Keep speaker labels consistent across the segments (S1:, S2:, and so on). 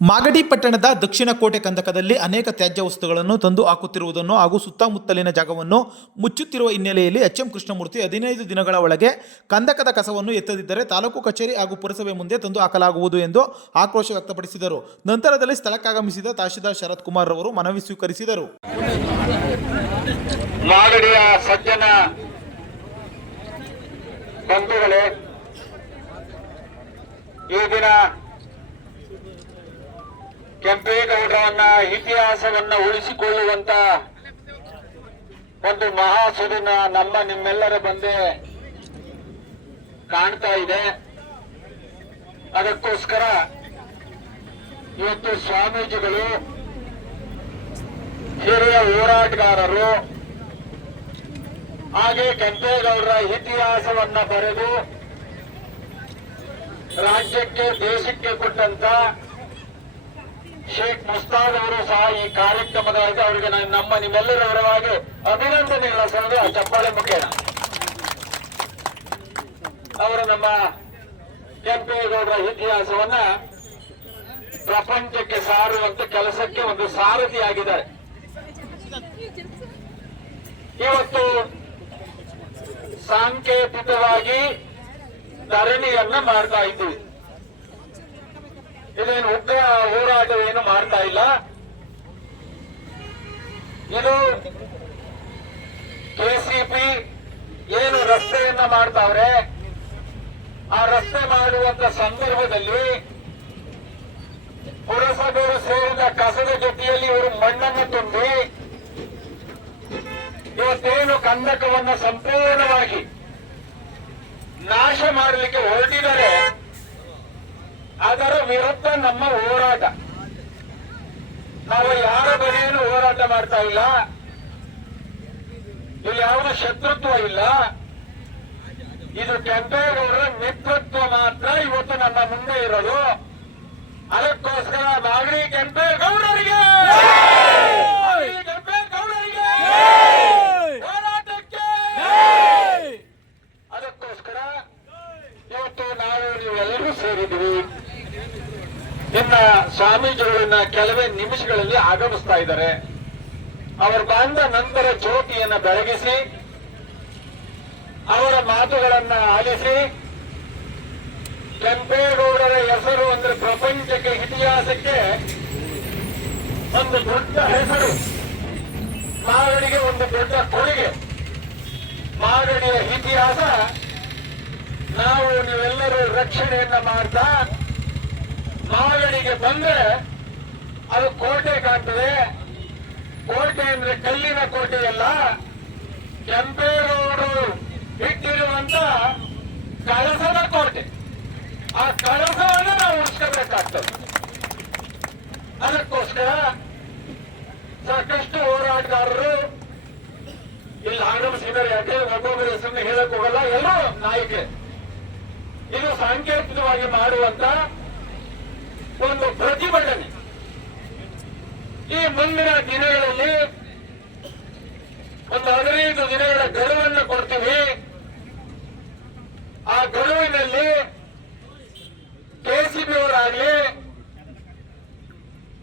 S1: ಮಾಗಡಿ ಪಟ್ಟಣದ ದಕ್ಷಿಣ ಕೋಟೆ ಕಂದಕದಲ್ಲಿ ಅನೇಕ ತ್ಯಾಜ್ಯ ವಸ್ತುಗಳನ್ನು ತಂದು ಹಾಕುತ್ತಿರುವುದನ್ನು ಹಾಗೂ ಸುತ್ತಮುತ್ತಲಿನ ಜಾಗವನ್ನು ಮುಚ್ಚುತ್ತಿರುವ ಹಿನ್ನೆಲೆಯಲ್ಲಿ ಎಚ್ ಎಂ ಕೃಷ್ಣಮೂರ್ತಿ ಹದಿನೈದು ದಿನಗಳ ಒಳಗೆ ಕಂದಕದ ಕಸವನ್ನು ಎತ್ತದಿದ್ದರೆ ತಾಲೂಕು ಕಚೇರಿ ಹಾಗೂ ಪುರಸಭೆ ಮುಂದೆ ತಂದು ಹಾಕಲಾಗುವುದು ಎಂದು ಆಕ್ರೋಶ ವ್ಯಕ್ತಪಡಿಸಿದರು. ನಂತರದಲ್ಲಿ ಸ್ಥಳಕ್ಕಾಗಮಿಸಿದ ತಹಶೀಲ್ದಾರ್ ಶರತ್ ಕುಮಾರ್ ರವರು ಮನವಿ ಸ್ವೀಕರಿಸಿದರು.
S2: ಈ ಕೆಂಪೇಗೌಡರನ್ನ ಇತಿಹಾಸವನ್ನ ಉಳಿಸಿಕೊಳ್ಳುವಂತ ಒಂದು ಮಹಾಸುದಿನ ನಮ್ಮ ನಿಮ್ಮೆಲ್ಲರ ಬಂದೆ ಕಾಣ್ತಾ ಇದೆ. ಅದಕ್ಕೋಸ್ಕರ ಇವತ್ತು ಸ್ವಾಮೀಜಿಗಳು ಹಿರಿಯ ಹೋರಾಟಗಾರರು ಹಾಗೆ ಕೆಂಪೇಗೌಡರ ಇತಿಹಾಸವನ್ನ ಬರೆದು ರಾಜ್ಯಕ್ಕೆ ದೇಶಕ್ಕೆ ಕೊಟ್ಟಂತ ಶೇಖ್ ಮುಸ್ತಾದ್ ಅವರು ಸಹ ಈ ಕಾರ್ಯಕ್ರಮದೊಳಗೆ ಅವರಿಗೆ ನಮ್ಮ ನಿಮ್ಮೆಲ್ಲರ ಪರವಾಗಿ ಅಭಿನಂದನೆಗಳ ಸಲ್ಲದೆ ಆ ಚಪ್ಪಾಳೆ ಮುಖೇನ. ಅವರು ನಮ್ಮ ಕೆಂಪೇಗೌಡರ ಇತಿಹಾಸವನ್ನ ಪ್ರಪಂಚಕ್ಕೆ ಸಾರುವಂತ ಕೆಲಸಕ್ಕೆ ಒಂದು ಸಾರಥಿಯಾಗಿದ್ದಾರೆ. ಇವತ್ತು ಸಾಂಕೇತಿಕವಾಗಿ ಧರಣಿಯನ್ನ ಮಾಡ್ತಾ ಇದ್ದೀವಿ. ಇದೇನು ಉಗ್ರ ಏನು ಮಾಡ್ತಾ ಇಲ್ಲ. ಇದು ಕೆಸಿಪಿ ಏನು ರಸ್ತೆಯನ್ನ ಮಾಡ್ತಾವ್ರೆ? ಆ ರಸ್ತೆ ಮಾಡುವಂತ ಸಂದರ್ಭದಲ್ಲಿ ಪುರಸಭೆಯವರು ಸೇರಿದ ಕಸದ ಜೊತೆಯಲ್ಲಿ ಇವರು ಮಣ್ಣನ್ನು ತುಂಬಿ ಇವತ್ತೇನು ಕಂದಕವನ್ನ ಸಂಪೂರ್ಣವಾಗಿ ನಾಶ ಮಾಡಲಿಕ್ಕೆ ಹೊರಟಿದ್ದಾರೆ. ಅದರ ವಿರುದ್ಧ ನಮ್ಮ ಹೋರಾಟ. ನಾವು ಯಾರ ಬಗೆಯನ್ನು ಹೋರಾಟ ಮಾಡ್ತಾ ಇಲ್ಲ. ಇಲ್ಲಿ ಯಾವುದೇ ಶತ್ರುತ್ವ ಇಲ್ಲ. ಇದು ಕೆಂಪೇಗೌಡರ ಮಿತ್ರತ್ವ ಮಾತ್ರ ಇವತ್ತು ನಮ್ಮ ಮುಂದೆ ಇರೋದು. ಅದಕ್ಕೋಸ್ಕರ ಬಾಗಿ ಕೆಂಪೇಗೌಡರಿಗೆ ಅದಕ್ಕೋಸ್ಕರ ಇವತ್ತು ನಾವು ನೀವೆಲ್ಲರೂ ಸೇರಿದ್ವಿ ಇನ್ನ ಸ್ವಾಮೀಜಿಗಳನ್ನ ಕೆಲವೇ ನಿಮಿಷಗಳಲ್ಲಿ ಆಗಮಿಸ್ತಾ ಇದ್ದಾರೆ. ಅವರು ಬಂದ ನಂತರ ಜ್ಯೋತಿಯನ್ನ ಬೆಳಗಿಸಿ, ಅವರ ಮಾತುಗಳನ್ನ ಆಲಿಸಿ, ಕೆಂಪೇಗೌಡರ ಹೆಸರು ಅಂದ್ರೆ ಪ್ರಪಂಚಕ್ಕೆ ಇತಿಹಾಸಕ್ಕೆ ಒಂದು ದೊಡ್ಡ ಹೆಸರು. ಮಾಗಡಿಗೆ ಒಂದು ದೊಡ್ಡ ಕೊಡುಗೆ. ಮಾಗಡಿಯ ಇತಿಹಾಸ, ನಾವು ನೀವೆಲ್ಲರೂ ರಕ್ಷಣೆಯನ್ನ ಮಾಡ್ತಾ ಮಾಗಡಿಗೆ ಬಂದ್ರೆ ಅದು ಕೋಟೆ ಕಾಣ್ತದೆ. ಕೋಟೆ ಅಂದ್ರೆ ಕಲ್ಲಿನ ಕೋಟೆ ಅಲ್ಲ, ಕೆಂಪೇಗೌಡರು ಇಟ್ಟಿರುವಂತ ಕಳಸದ ಕೋಟೆ. ಆ ಕಳಸವನ್ನು ನಾವು ಉಳಿಸ್ಕೋಬೇಕಾಗ್ತದೆ. ಅದಕ್ಕೋಸ್ಕರ ಸಾಕಷ್ಟು ಹೋರಾಟಗಾರರು ಇಲ್ಲಿ ಆಗಮಿಸಿದ್ದಾರೆ ಯಾಕೆ ಒಬ್ಬೊಬ್ಬರ ಹೆಸರನ್ನ ಹೇಳಕ್ ಹೋಗಲ್ಲ, ಎಲ್ಲರೂ ನಾಯಕರೇ. ಇದು ಸಾಂಕೇತಿಕವಾಗಿ ಮಾಡುವಂತ ಒಂದು ಪ್ರತಿಭಟನೆ. ಈ ಮುಂದಿನ ದಿನಗಳಲ್ಲಿ ಒಂದು ಹದಿನೈದು ದಿನಗಳ ಗಡುವನ್ನು ಕೊಡ್ತೀವಿ. ಆ ಗಡುವಿನಲ್ಲಿ ಕೆಸಿಬಿ ಅವರಾಗ್ಲಿ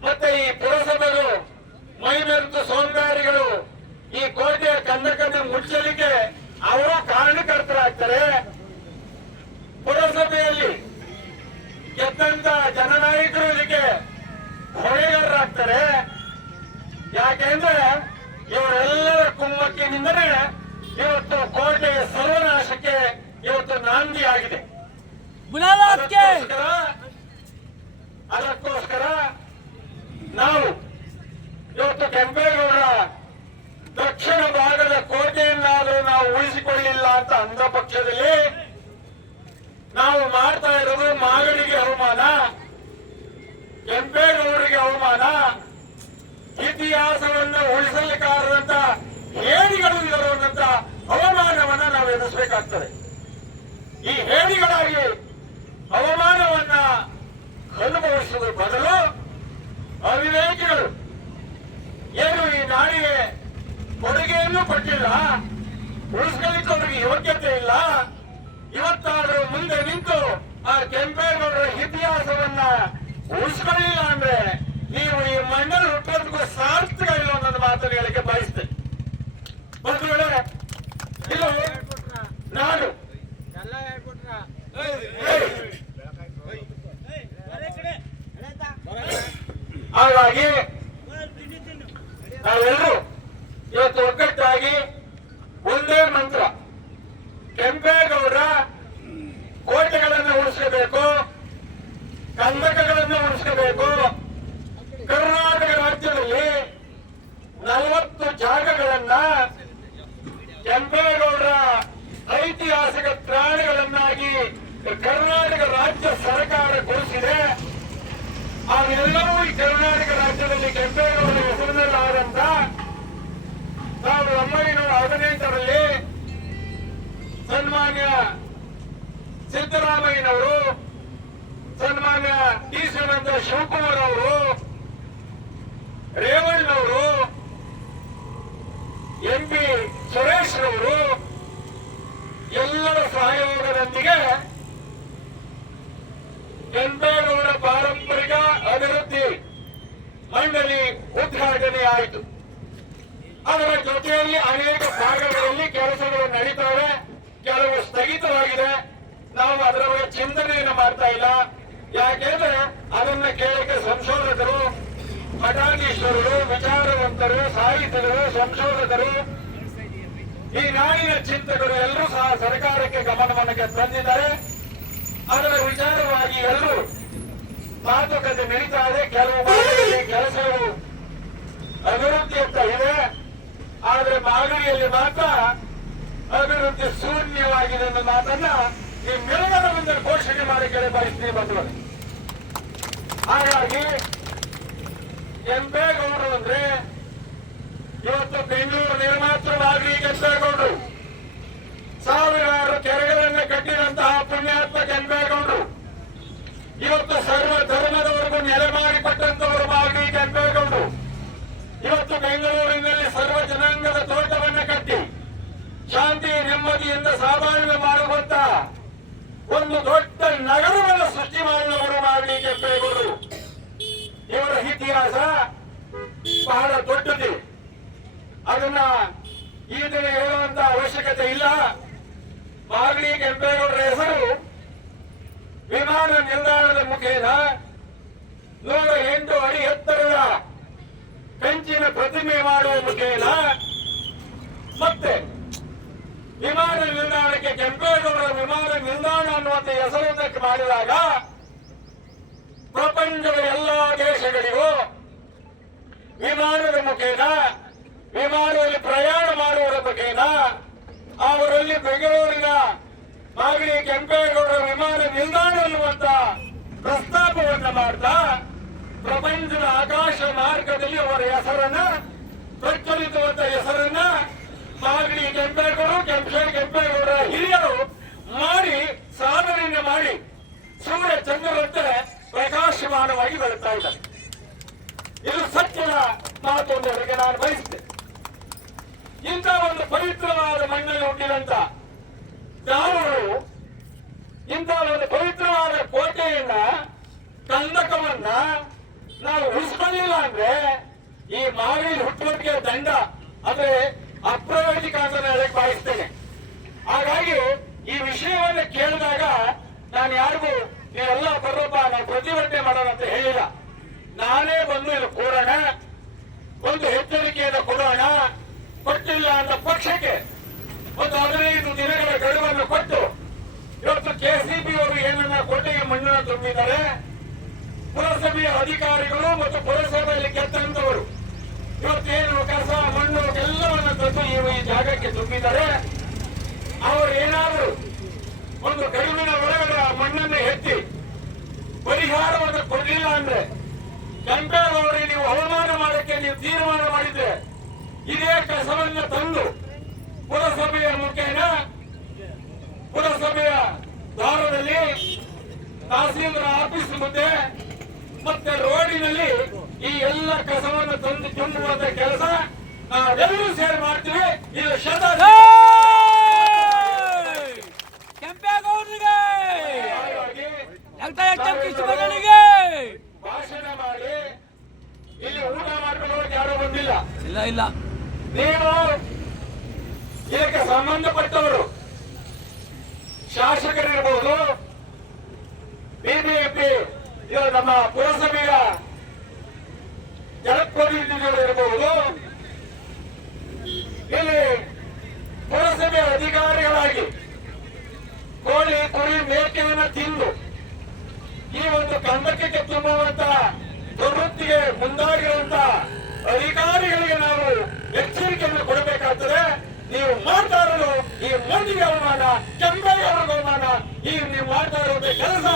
S2: ಮತ್ತೆ ಈ ಪುರಸಭೆಗಳು ಮೈಮೆಂತು ಸೋಂಗಾರಿಗಳು ಈ ಕೋಟೆಯ ಕಂದಕನ್ನು ಮುಚ್ಚಲಿಕ್ಕೆ ಅವರು ಕಾರಣಕರ್ತರಾಗ್ತಾರೆ ಪುರಸಭೆಯಲ್ಲಿ ಗೆದ್ದಂತ ಜನನಾಯಕರು ಇದಕ್ಕೆ ಹೊಣೆಗಾರರಾಗ್ತಾರೆ ಯಾಕೆಂದ್ರೆ ಇವರೆಲ್ಲರ ಕುಮ್ಮಕ್ಕಿನಿಂದಲೇ ಇವತ್ತು ಕೋಟೆಯ ಸರ್ವನಾಶಕ್ಕೆ ಇವತ್ತು ನಾಂದಿ ಆಗಿದೆ ಅದಕ್ಕೋಸ್ಕರ ಅದಕ್ಕೋಸ್ಕರ ನಾವು ಇವತ್ತು ಕೆಂಪೇಗೌಡ ದಕ್ಷಿಣ ಭಾಗದ ಕೋಟೆಯನ್ನಾದರೂ ನಾವು ಉಳಿಸಿಕೊಳ್ಳಿಲ್ಲ ಅಂತ ಅಂದ ಪಕ್ಷದಲ್ಲಿ ನಾವು ಮಾಡ್ತಾ ಇರೋದು ಮಾಗಡಿಗೆ ಅವಮಾನ ಕೆಂಪೇಗೌಡರಿಗೆ ಅವಮಾನ ಇತಿಹಾಸವನ್ನು ಉಳಿಸಲಿಕ್ಕಾರದಂತ ಹೇಡಿಗಳು ಇರುವಂತಹ ಅವಮಾನವನ್ನ ನಾವು ಎದುರಿಸಬೇಕಾಗ್ತದೆ. ಈ ಹೇಡಿಗಳಾಗಿ ಅವಮಾನವನ್ನ ಅನುಭವಿಸುವ ಬದಲು ಅವಿವೇಕಿಗಳು ಏನು ಈ ನಾಡಿಗೆ ಕೊಡುಗೆಯನ್ನು ಕೊಟ್ಟಿಲ್ಲ ಉಳಿಸ್ಕೊಳ್ಳಿಕ್ಕೆ ಅವರಿಗೆ ಯೋಗ್ಯತೆ ಇಲ್ಲ. ಇವತ್ತಾದರೂ ಮುಂದೆ ನಿಂತು ಆ ಕೆಂಪೇಗೌಡರ ಇತಿಹಾಸವನ್ನ ಉಳಿಸ್ಕೊಳ್ಳಿಲ್ಲ ಅಂದ್ರೆ ಈ ಮಣ್ಣಲ್ಲಿ ಹುಟ್ಟೋದಕ್ಕೂ ಸಾರ್ಥಕ ಇಲ್ಲ ಅನ್ನೋದು ಮಾತನ್ನು ಹೇಳಿಕೆ ಬಯಸ್ತೇನೆ. ಮತ್ತು ಇದು ನಾನು. ಹಾಗಾಗಿ ನಾವೆಲ್ಲರೂ ಇವತ್ತು ಒಗ್ಗಟ್ಟಾಗಿ ಒಂದೇ ಮಂತ್ರ. ಕೆಂಪೇಗೌಡರ ಕೋಟೆಗಳನ್ನು ಉಳಿಸಬೇಕು ಕಂದಕಗಳನ್ನು ಉಳಿಸಬೇಕು ಜಾಗಗಳನ್ನ ಕೆಂಪೇಗೌಡರ ಐತಿಹಾಸಿಕ ಪ್ರಾಣಿಗಳನ್ನಾಗಿ ಕರ್ನಾಟಕ ರಾಜ್ಯ ಸರ್ಕಾರ ಘೋಷಿಸಿದೆ ಅವೆಲ್ಲವೂ ಈ ಕರ್ನಾಟಕ ರಾಜ್ಯದಲ್ಲಿ ಕೆಂಪೇಗೌಡರ ಹೆಸರಿನಲ್ಲಾದಂತ ಸಾವಿರದ ಒಂಬೈನೂರ ಹದಿನೆಂಟರಲ್ಲಿ ಸನ್ಮಾನ್ಯ ಸಿದ್ದರಾಮಯ್ಯನವರು, ಸನ್ಮಾನ್ಯ ಡಿ ಶ್ರೀಮಂತ ಶಿವಕುಮಾರ್ ಅವರು, ರೇವಣ್ಣವರು ಎಂ ಸುರೇಶ್ ರವರು ಎಲ್ಲರ ಸಹಯೋಗದೊಂದಿಗೆ ಕೆಂಪೇಗೌಡ ಪಾರಂಪರಿಕ ಅಭಿವೃದ್ಧಿ ಮಂಡಳಿ ಉದ್ಘಾಟನೆ ಆಯಿತು. ಅದರ ಜೊತೆಯಲ್ಲಿ ಅನೇಕ ಭಾಗಗಳಲ್ಲಿ ಕೆಲಸಗಳು ನಡೀತವೆ, ಕೆಲವು ಸ್ಥಗಿತವಾಗಿದೆ. ನಾವು ಅದರ ಬಗ್ಗೆ ಚಿಂತನೆಯನ್ನು ಮಾಡ್ತಾ ಇಲ್ಲ. ಯಾಕೆಂದ್ರೆ ಅದನ್ನ ಕೇಳಕ್ಕೆ ಸಂಶೋಧಕರು ಮಠಾಧೀಶ್ವರರು ವಿಚಾರವಂತರು, ಸಾಹಿತಿಗಳು, ಸಂಶೋಧಕರು, ಈ ನಾಡಿನ ಚಿಂತಕರು ಎಲ್ಲರೂ ಸಹ ಸರ್ಕಾರಕ್ಕೆ ಗಮನವನ್ನು ತಂದಿದ್ದಾರೆ. ಅದರ ವಿಚಾರವಾಗಿ ಎಲ್ಲರೂ ಮಾತುಕತೆ ನಡೀತಾ ಇದೆ. ಕೆಲವು ಕೆಲಸಗಳು ಅಭಿವೃದ್ಧಿಯತ್ತ ಇದೆ. ಆದರೆ ಮಾಗಡಿಯಲ್ಲಿ ಮಾತ್ರ ಅಭಿವೃದ್ಧಿ ಶೂನ್ಯವಾಗಿದೆ ಎಂಬ ಮಾತನ್ನ ಈ ಮುಂದೆ ಘೋಷಣೆ ಮಾಡಿ ಕೇಳಿ ಬಯಸ್ತೀನಿ ಹಾಗಾಗಿ ಕೆಂಪೇಗೌಡರು ಅಂದ್ರೆ ಇವತ್ತು ಬೆಂಗಳೂರು ನಿರ್ಮಾತೃವಾಗಿ ಕೆಂಪೇಗೌಡರು ಸಾವಿರಾರು ಕೆರೆಗಳನ್ನು ಕಟ್ಟಿದಂತಹ ಪುಣ್ಯಾತ್ಮ ಕೆಂಪೇಗೌಡರು ಇವತ್ತು ಸರ್ವ ಧರ್ಮದವರೆಗೂ ನೆಲೆ ಮಾಡಿಕೊಟ್ಟಂತವರು ಮಾಗಡಿ ಕೆಂಪೇಗೌಡರು ಇವತ್ತು ಬೆಂಗಳೂರಿನಲ್ಲಿ ಸರ್ವ ಜನಾಂಗದ ತೋಟವನ್ನು ಕಟ್ಟಿ, ಶಾಂತಿ, ನೆಮ್ಮದಿಯಿಂದ ಸಾಮಾನ್ಯ ಮಾಡುವಂತ ಒಂದು ದೊಡ್ಡ ನಗರವನ್ನು ಸೃಷ್ಟಿ ಮಾಡಿದವರು ಮಾಗಡಿ ಕೆಂಪೇಗೌಡರು ಇವರ ಇತಿಹಾಸ ಬಹಳ ದೊಡ್ಡದು ಅದನ್ನ ದಿನ ಹೇಳುವಂತ ಅವಶ್ಯಕತೆ ಇಲ್ಲ. ಮಾಗಡಿ ಕೆಂಪೇಗೌಡರ ಹೆಸರು, ವಿಮಾನ ನಿಲ್ದಾಣದ ಮುಖೇನ ನೂರ ಎಂಟು ಅಡಿ ಎತ್ತರದ ಕಂಚಿನ ಪ್ರತಿಮೆ ಮಾಡುವ ಮುಖೇನ. ಮತ್ತೆ ವಿಮಾನ ನಿಲ್ದಾಣಕ್ಕೆ ಕೆಂಪೇಗೌಡರ ವಿಮಾನ ನಿಲ್ದಾಣ ಅನ್ನುವಂತ ಹೆಸರನ್ನು ಮಾಡಿದಾಗ ಪ್ರಪಂಚದ ಎಲ್ಲಾ ದೇಶಗಳಿಗೂ ವಿಮಾನದ ಮುಖೇನ ವಿಮಾನದಲ್ಲಿ ಪ್ರಯಾಣ ಮಾಡುವುದರ ಬಗ್ಗೆನಾ? ಅವರಲ್ಲಿ ಬೆಂಗಳೂರಿನ ಮಾಗಡಿ ಕೆಂಪೇಗೌಡರ ವಿಮಾನ ನಿಲ್ದಾಣ ಅನ್ನುವಂತ ಪ್ರಸ್ತಾಪವನ್ನ ಮಾಡ್ತಾ, ಪ್ರಪಂಚದ ಆಕಾಶ ಮಾರ್ಗದಲ್ಲಿ ಅವರ ಹೆಸರನ್ನ ಪ್ರಚಲಿತವಂತ ಹೆಸರನ್ನ ಮಾಗಡಿ ಕೆಂಪೇಗೌಡರು ಕೆಂಪೇ ಕೆಂಪೇಗೌಡರ ಹಿರಿಯರು ಮಾಡಿ, ಸಾಧನೆಯನ್ನ ಮಾಡಿ ಸೂರ್ಯ ಚಂದ್ರರಂತೆ ಪ್ರಕಾಶಮಾನವಾಗಿ ಬೆಳೀತಾ ಇದ್ದಾರೆ. ಇದು ಸತ್ಯದ ಮಾತು ಅನ್ನೋದಕ್ಕೆ ನಾನು ಬಯಸಿದೆ ಇಂಥ ಒಂದು ಪವಿತ್ರವಾದ ಮಣ್ಣಲ್ಲಿ ಹುಟ್ಟಿದಂತ ನಾವು ಇಂಥ ಒಂದು ಪವಿತ್ರವಾದ ಕೋಟೆಯನ್ನ ಕಂದಕವನ್ನ ನಾವು ಉಳಿಸ್ಕೊಳ್ಳಿಲ್ಲ ಅಂದ್ರೆ ಈ ಮಾವಿನ ಹುಟ್ಟುವಟ್ಟಿಗೆ ದಂಡ ಅಂದ್ರೆ ಅಪ್ರಯೋಜಿಕ ಅಂತ ಹೇಳಕ್ ಬಯಸ್ತೇನೆ. ಹಾಗಾಗಿ ಈ ವಿಷಯವನ್ನು ಕೇಳಿದಾಗ ನಾನು ಯಾರಿಗೂ ನೀವೆಲ್ಲ ಬರೋಪ್ಪ ನಾನು ಪ್ರತಿಭಟನೆ ಮಾಡೋಣ ಅಂತ ಹೇಳಿಲ್ಲ. ನಾನೇ ಬಂದು ಇಲ್ಲಿ ಕೂರೋಣ ಒಂದು ಎಚ್ಚರಿಕೆಯನ್ನು ಕೊಡೋಣ. ಕೊಟ್ಟಿಲ್ಲ ಅಂತ ಪಕ್ಷಕ್ಕೆ ಒಂದು ಹದಿನೈದು ದಿನಗಳ ಗಡುವನ್ನು ಕೊಟ್ಟು ಇವತ್ತು ಕೆಸಿಬಿ ಅವರು ಏನನ್ನ ಕೊಟ್ಟಿಗೆ ಮಣ್ಣನ್ನು ತುಂಬಿದ್ದಾರೆ, ಪುರಸಭೆಯ ಅಧಿಕಾರಿಗಳು ಮತ್ತು ಪುರಸಭೆಯಲ್ಲಿ ಗೆದ್ದಂತವರು ಇವತ್ತೇನು ಕಸ, ಮಣ್ಣು ಎಲ್ಲವನ್ನ ತಂದು ಈ ಜಾಗಕ್ಕೆ ತುಂಬಿದ್ದಾರೆ. ಅವರು ಏನಾದರೂ ಒಂದು ಗಡುವಿನ ಒಳಗಡೆ ಆ ಮಣ್ಣನ್ನು ಎತ್ತಿ ಪರಿಹಾರವನ್ನು ಕೊಡಲಿಲ್ಲ ಅಂದ್ರೆ ಅವರಿಗೆ ನೀವು ಅವಮಾನ ಮಾಡಕ್ಕೆ ನೀವು ತೀರ್ಮಾನ ಮಾಡಿದ್ರೆ ಇದೇ ಕಸವನ್ನು ತಂದು ಪುರಸಭೆಯ ಮುಖೇನ ಪುರಸಭೆಯ ದಾರದಲ್ಲಿ ತಹಸೀಲ್ದಾರ್ ಆಫೀಸ್ ಮುಂದೆ ಮತ್ತೆ ರೋಡಿನಲ್ಲಿ ಈ ಎಲ್ಲ ಕಸವನ್ನು ತಂದು ತುಂಬುವಂತ ಕೆಲಸ ನಾವೆಲ್ಲರೂ ಸೇರಿ ಮಾಡ್ತೀವಿ. ಇದು ಶತ
S3: ಕೆಂಪೇಗೌಡರಿಗೆ!
S2: ಭಾಷಣ ಮಾಡಿ ಇಲ್ಲಿ ಊಟ ಮಾಡ್ಕೊಂಡು ಯಾರು ಬಂದಿಲ್ಲ.
S3: ಇಲ್ಲ ಇಲ್ಲ.
S2: ನೀವು ಇದಕ್ಕೆ ಸಂಬಂಧಪಟ್ಟವರು ಶಾಸಕರಿರ್ಬೋದು ಬಿಬಿಎಂಪಿ ಇವರು ನಮ್ಮ ಪುರಸಭೆಯ ಜನಪ್ರತಿನಿಧಿಗಳು ಇರಬಹುದು ಇಲ್ಲಿ ಪುರಸಭೆ ಅಧಿಕಾರಿಗಳಾಗಿ ಕೋಳಿ ಕುರಿ ಮೇಕೆಯನ್ನು ತಿಂದು ಈ ಒಂದು ಕಂದಕಕ್ಕೆ ತುಂಬುವಂತ ದುರ್ವೃತ್ತಿಗೆ ಮುಂದಾಗಿರುವಂತಹ ಅಧಿಕಾರಿಗಳಿಗೆ ಮಂದಿಗೆ ಅವಮಾನ ಕೆಂಪಯ್ಯ ಅವ್ರಿಗೆ ಅವಮಾನ. ಈಗ ನೀವು ಮಾಡ್ತಾ ಇರುವಂತ ಕೆಲಸ.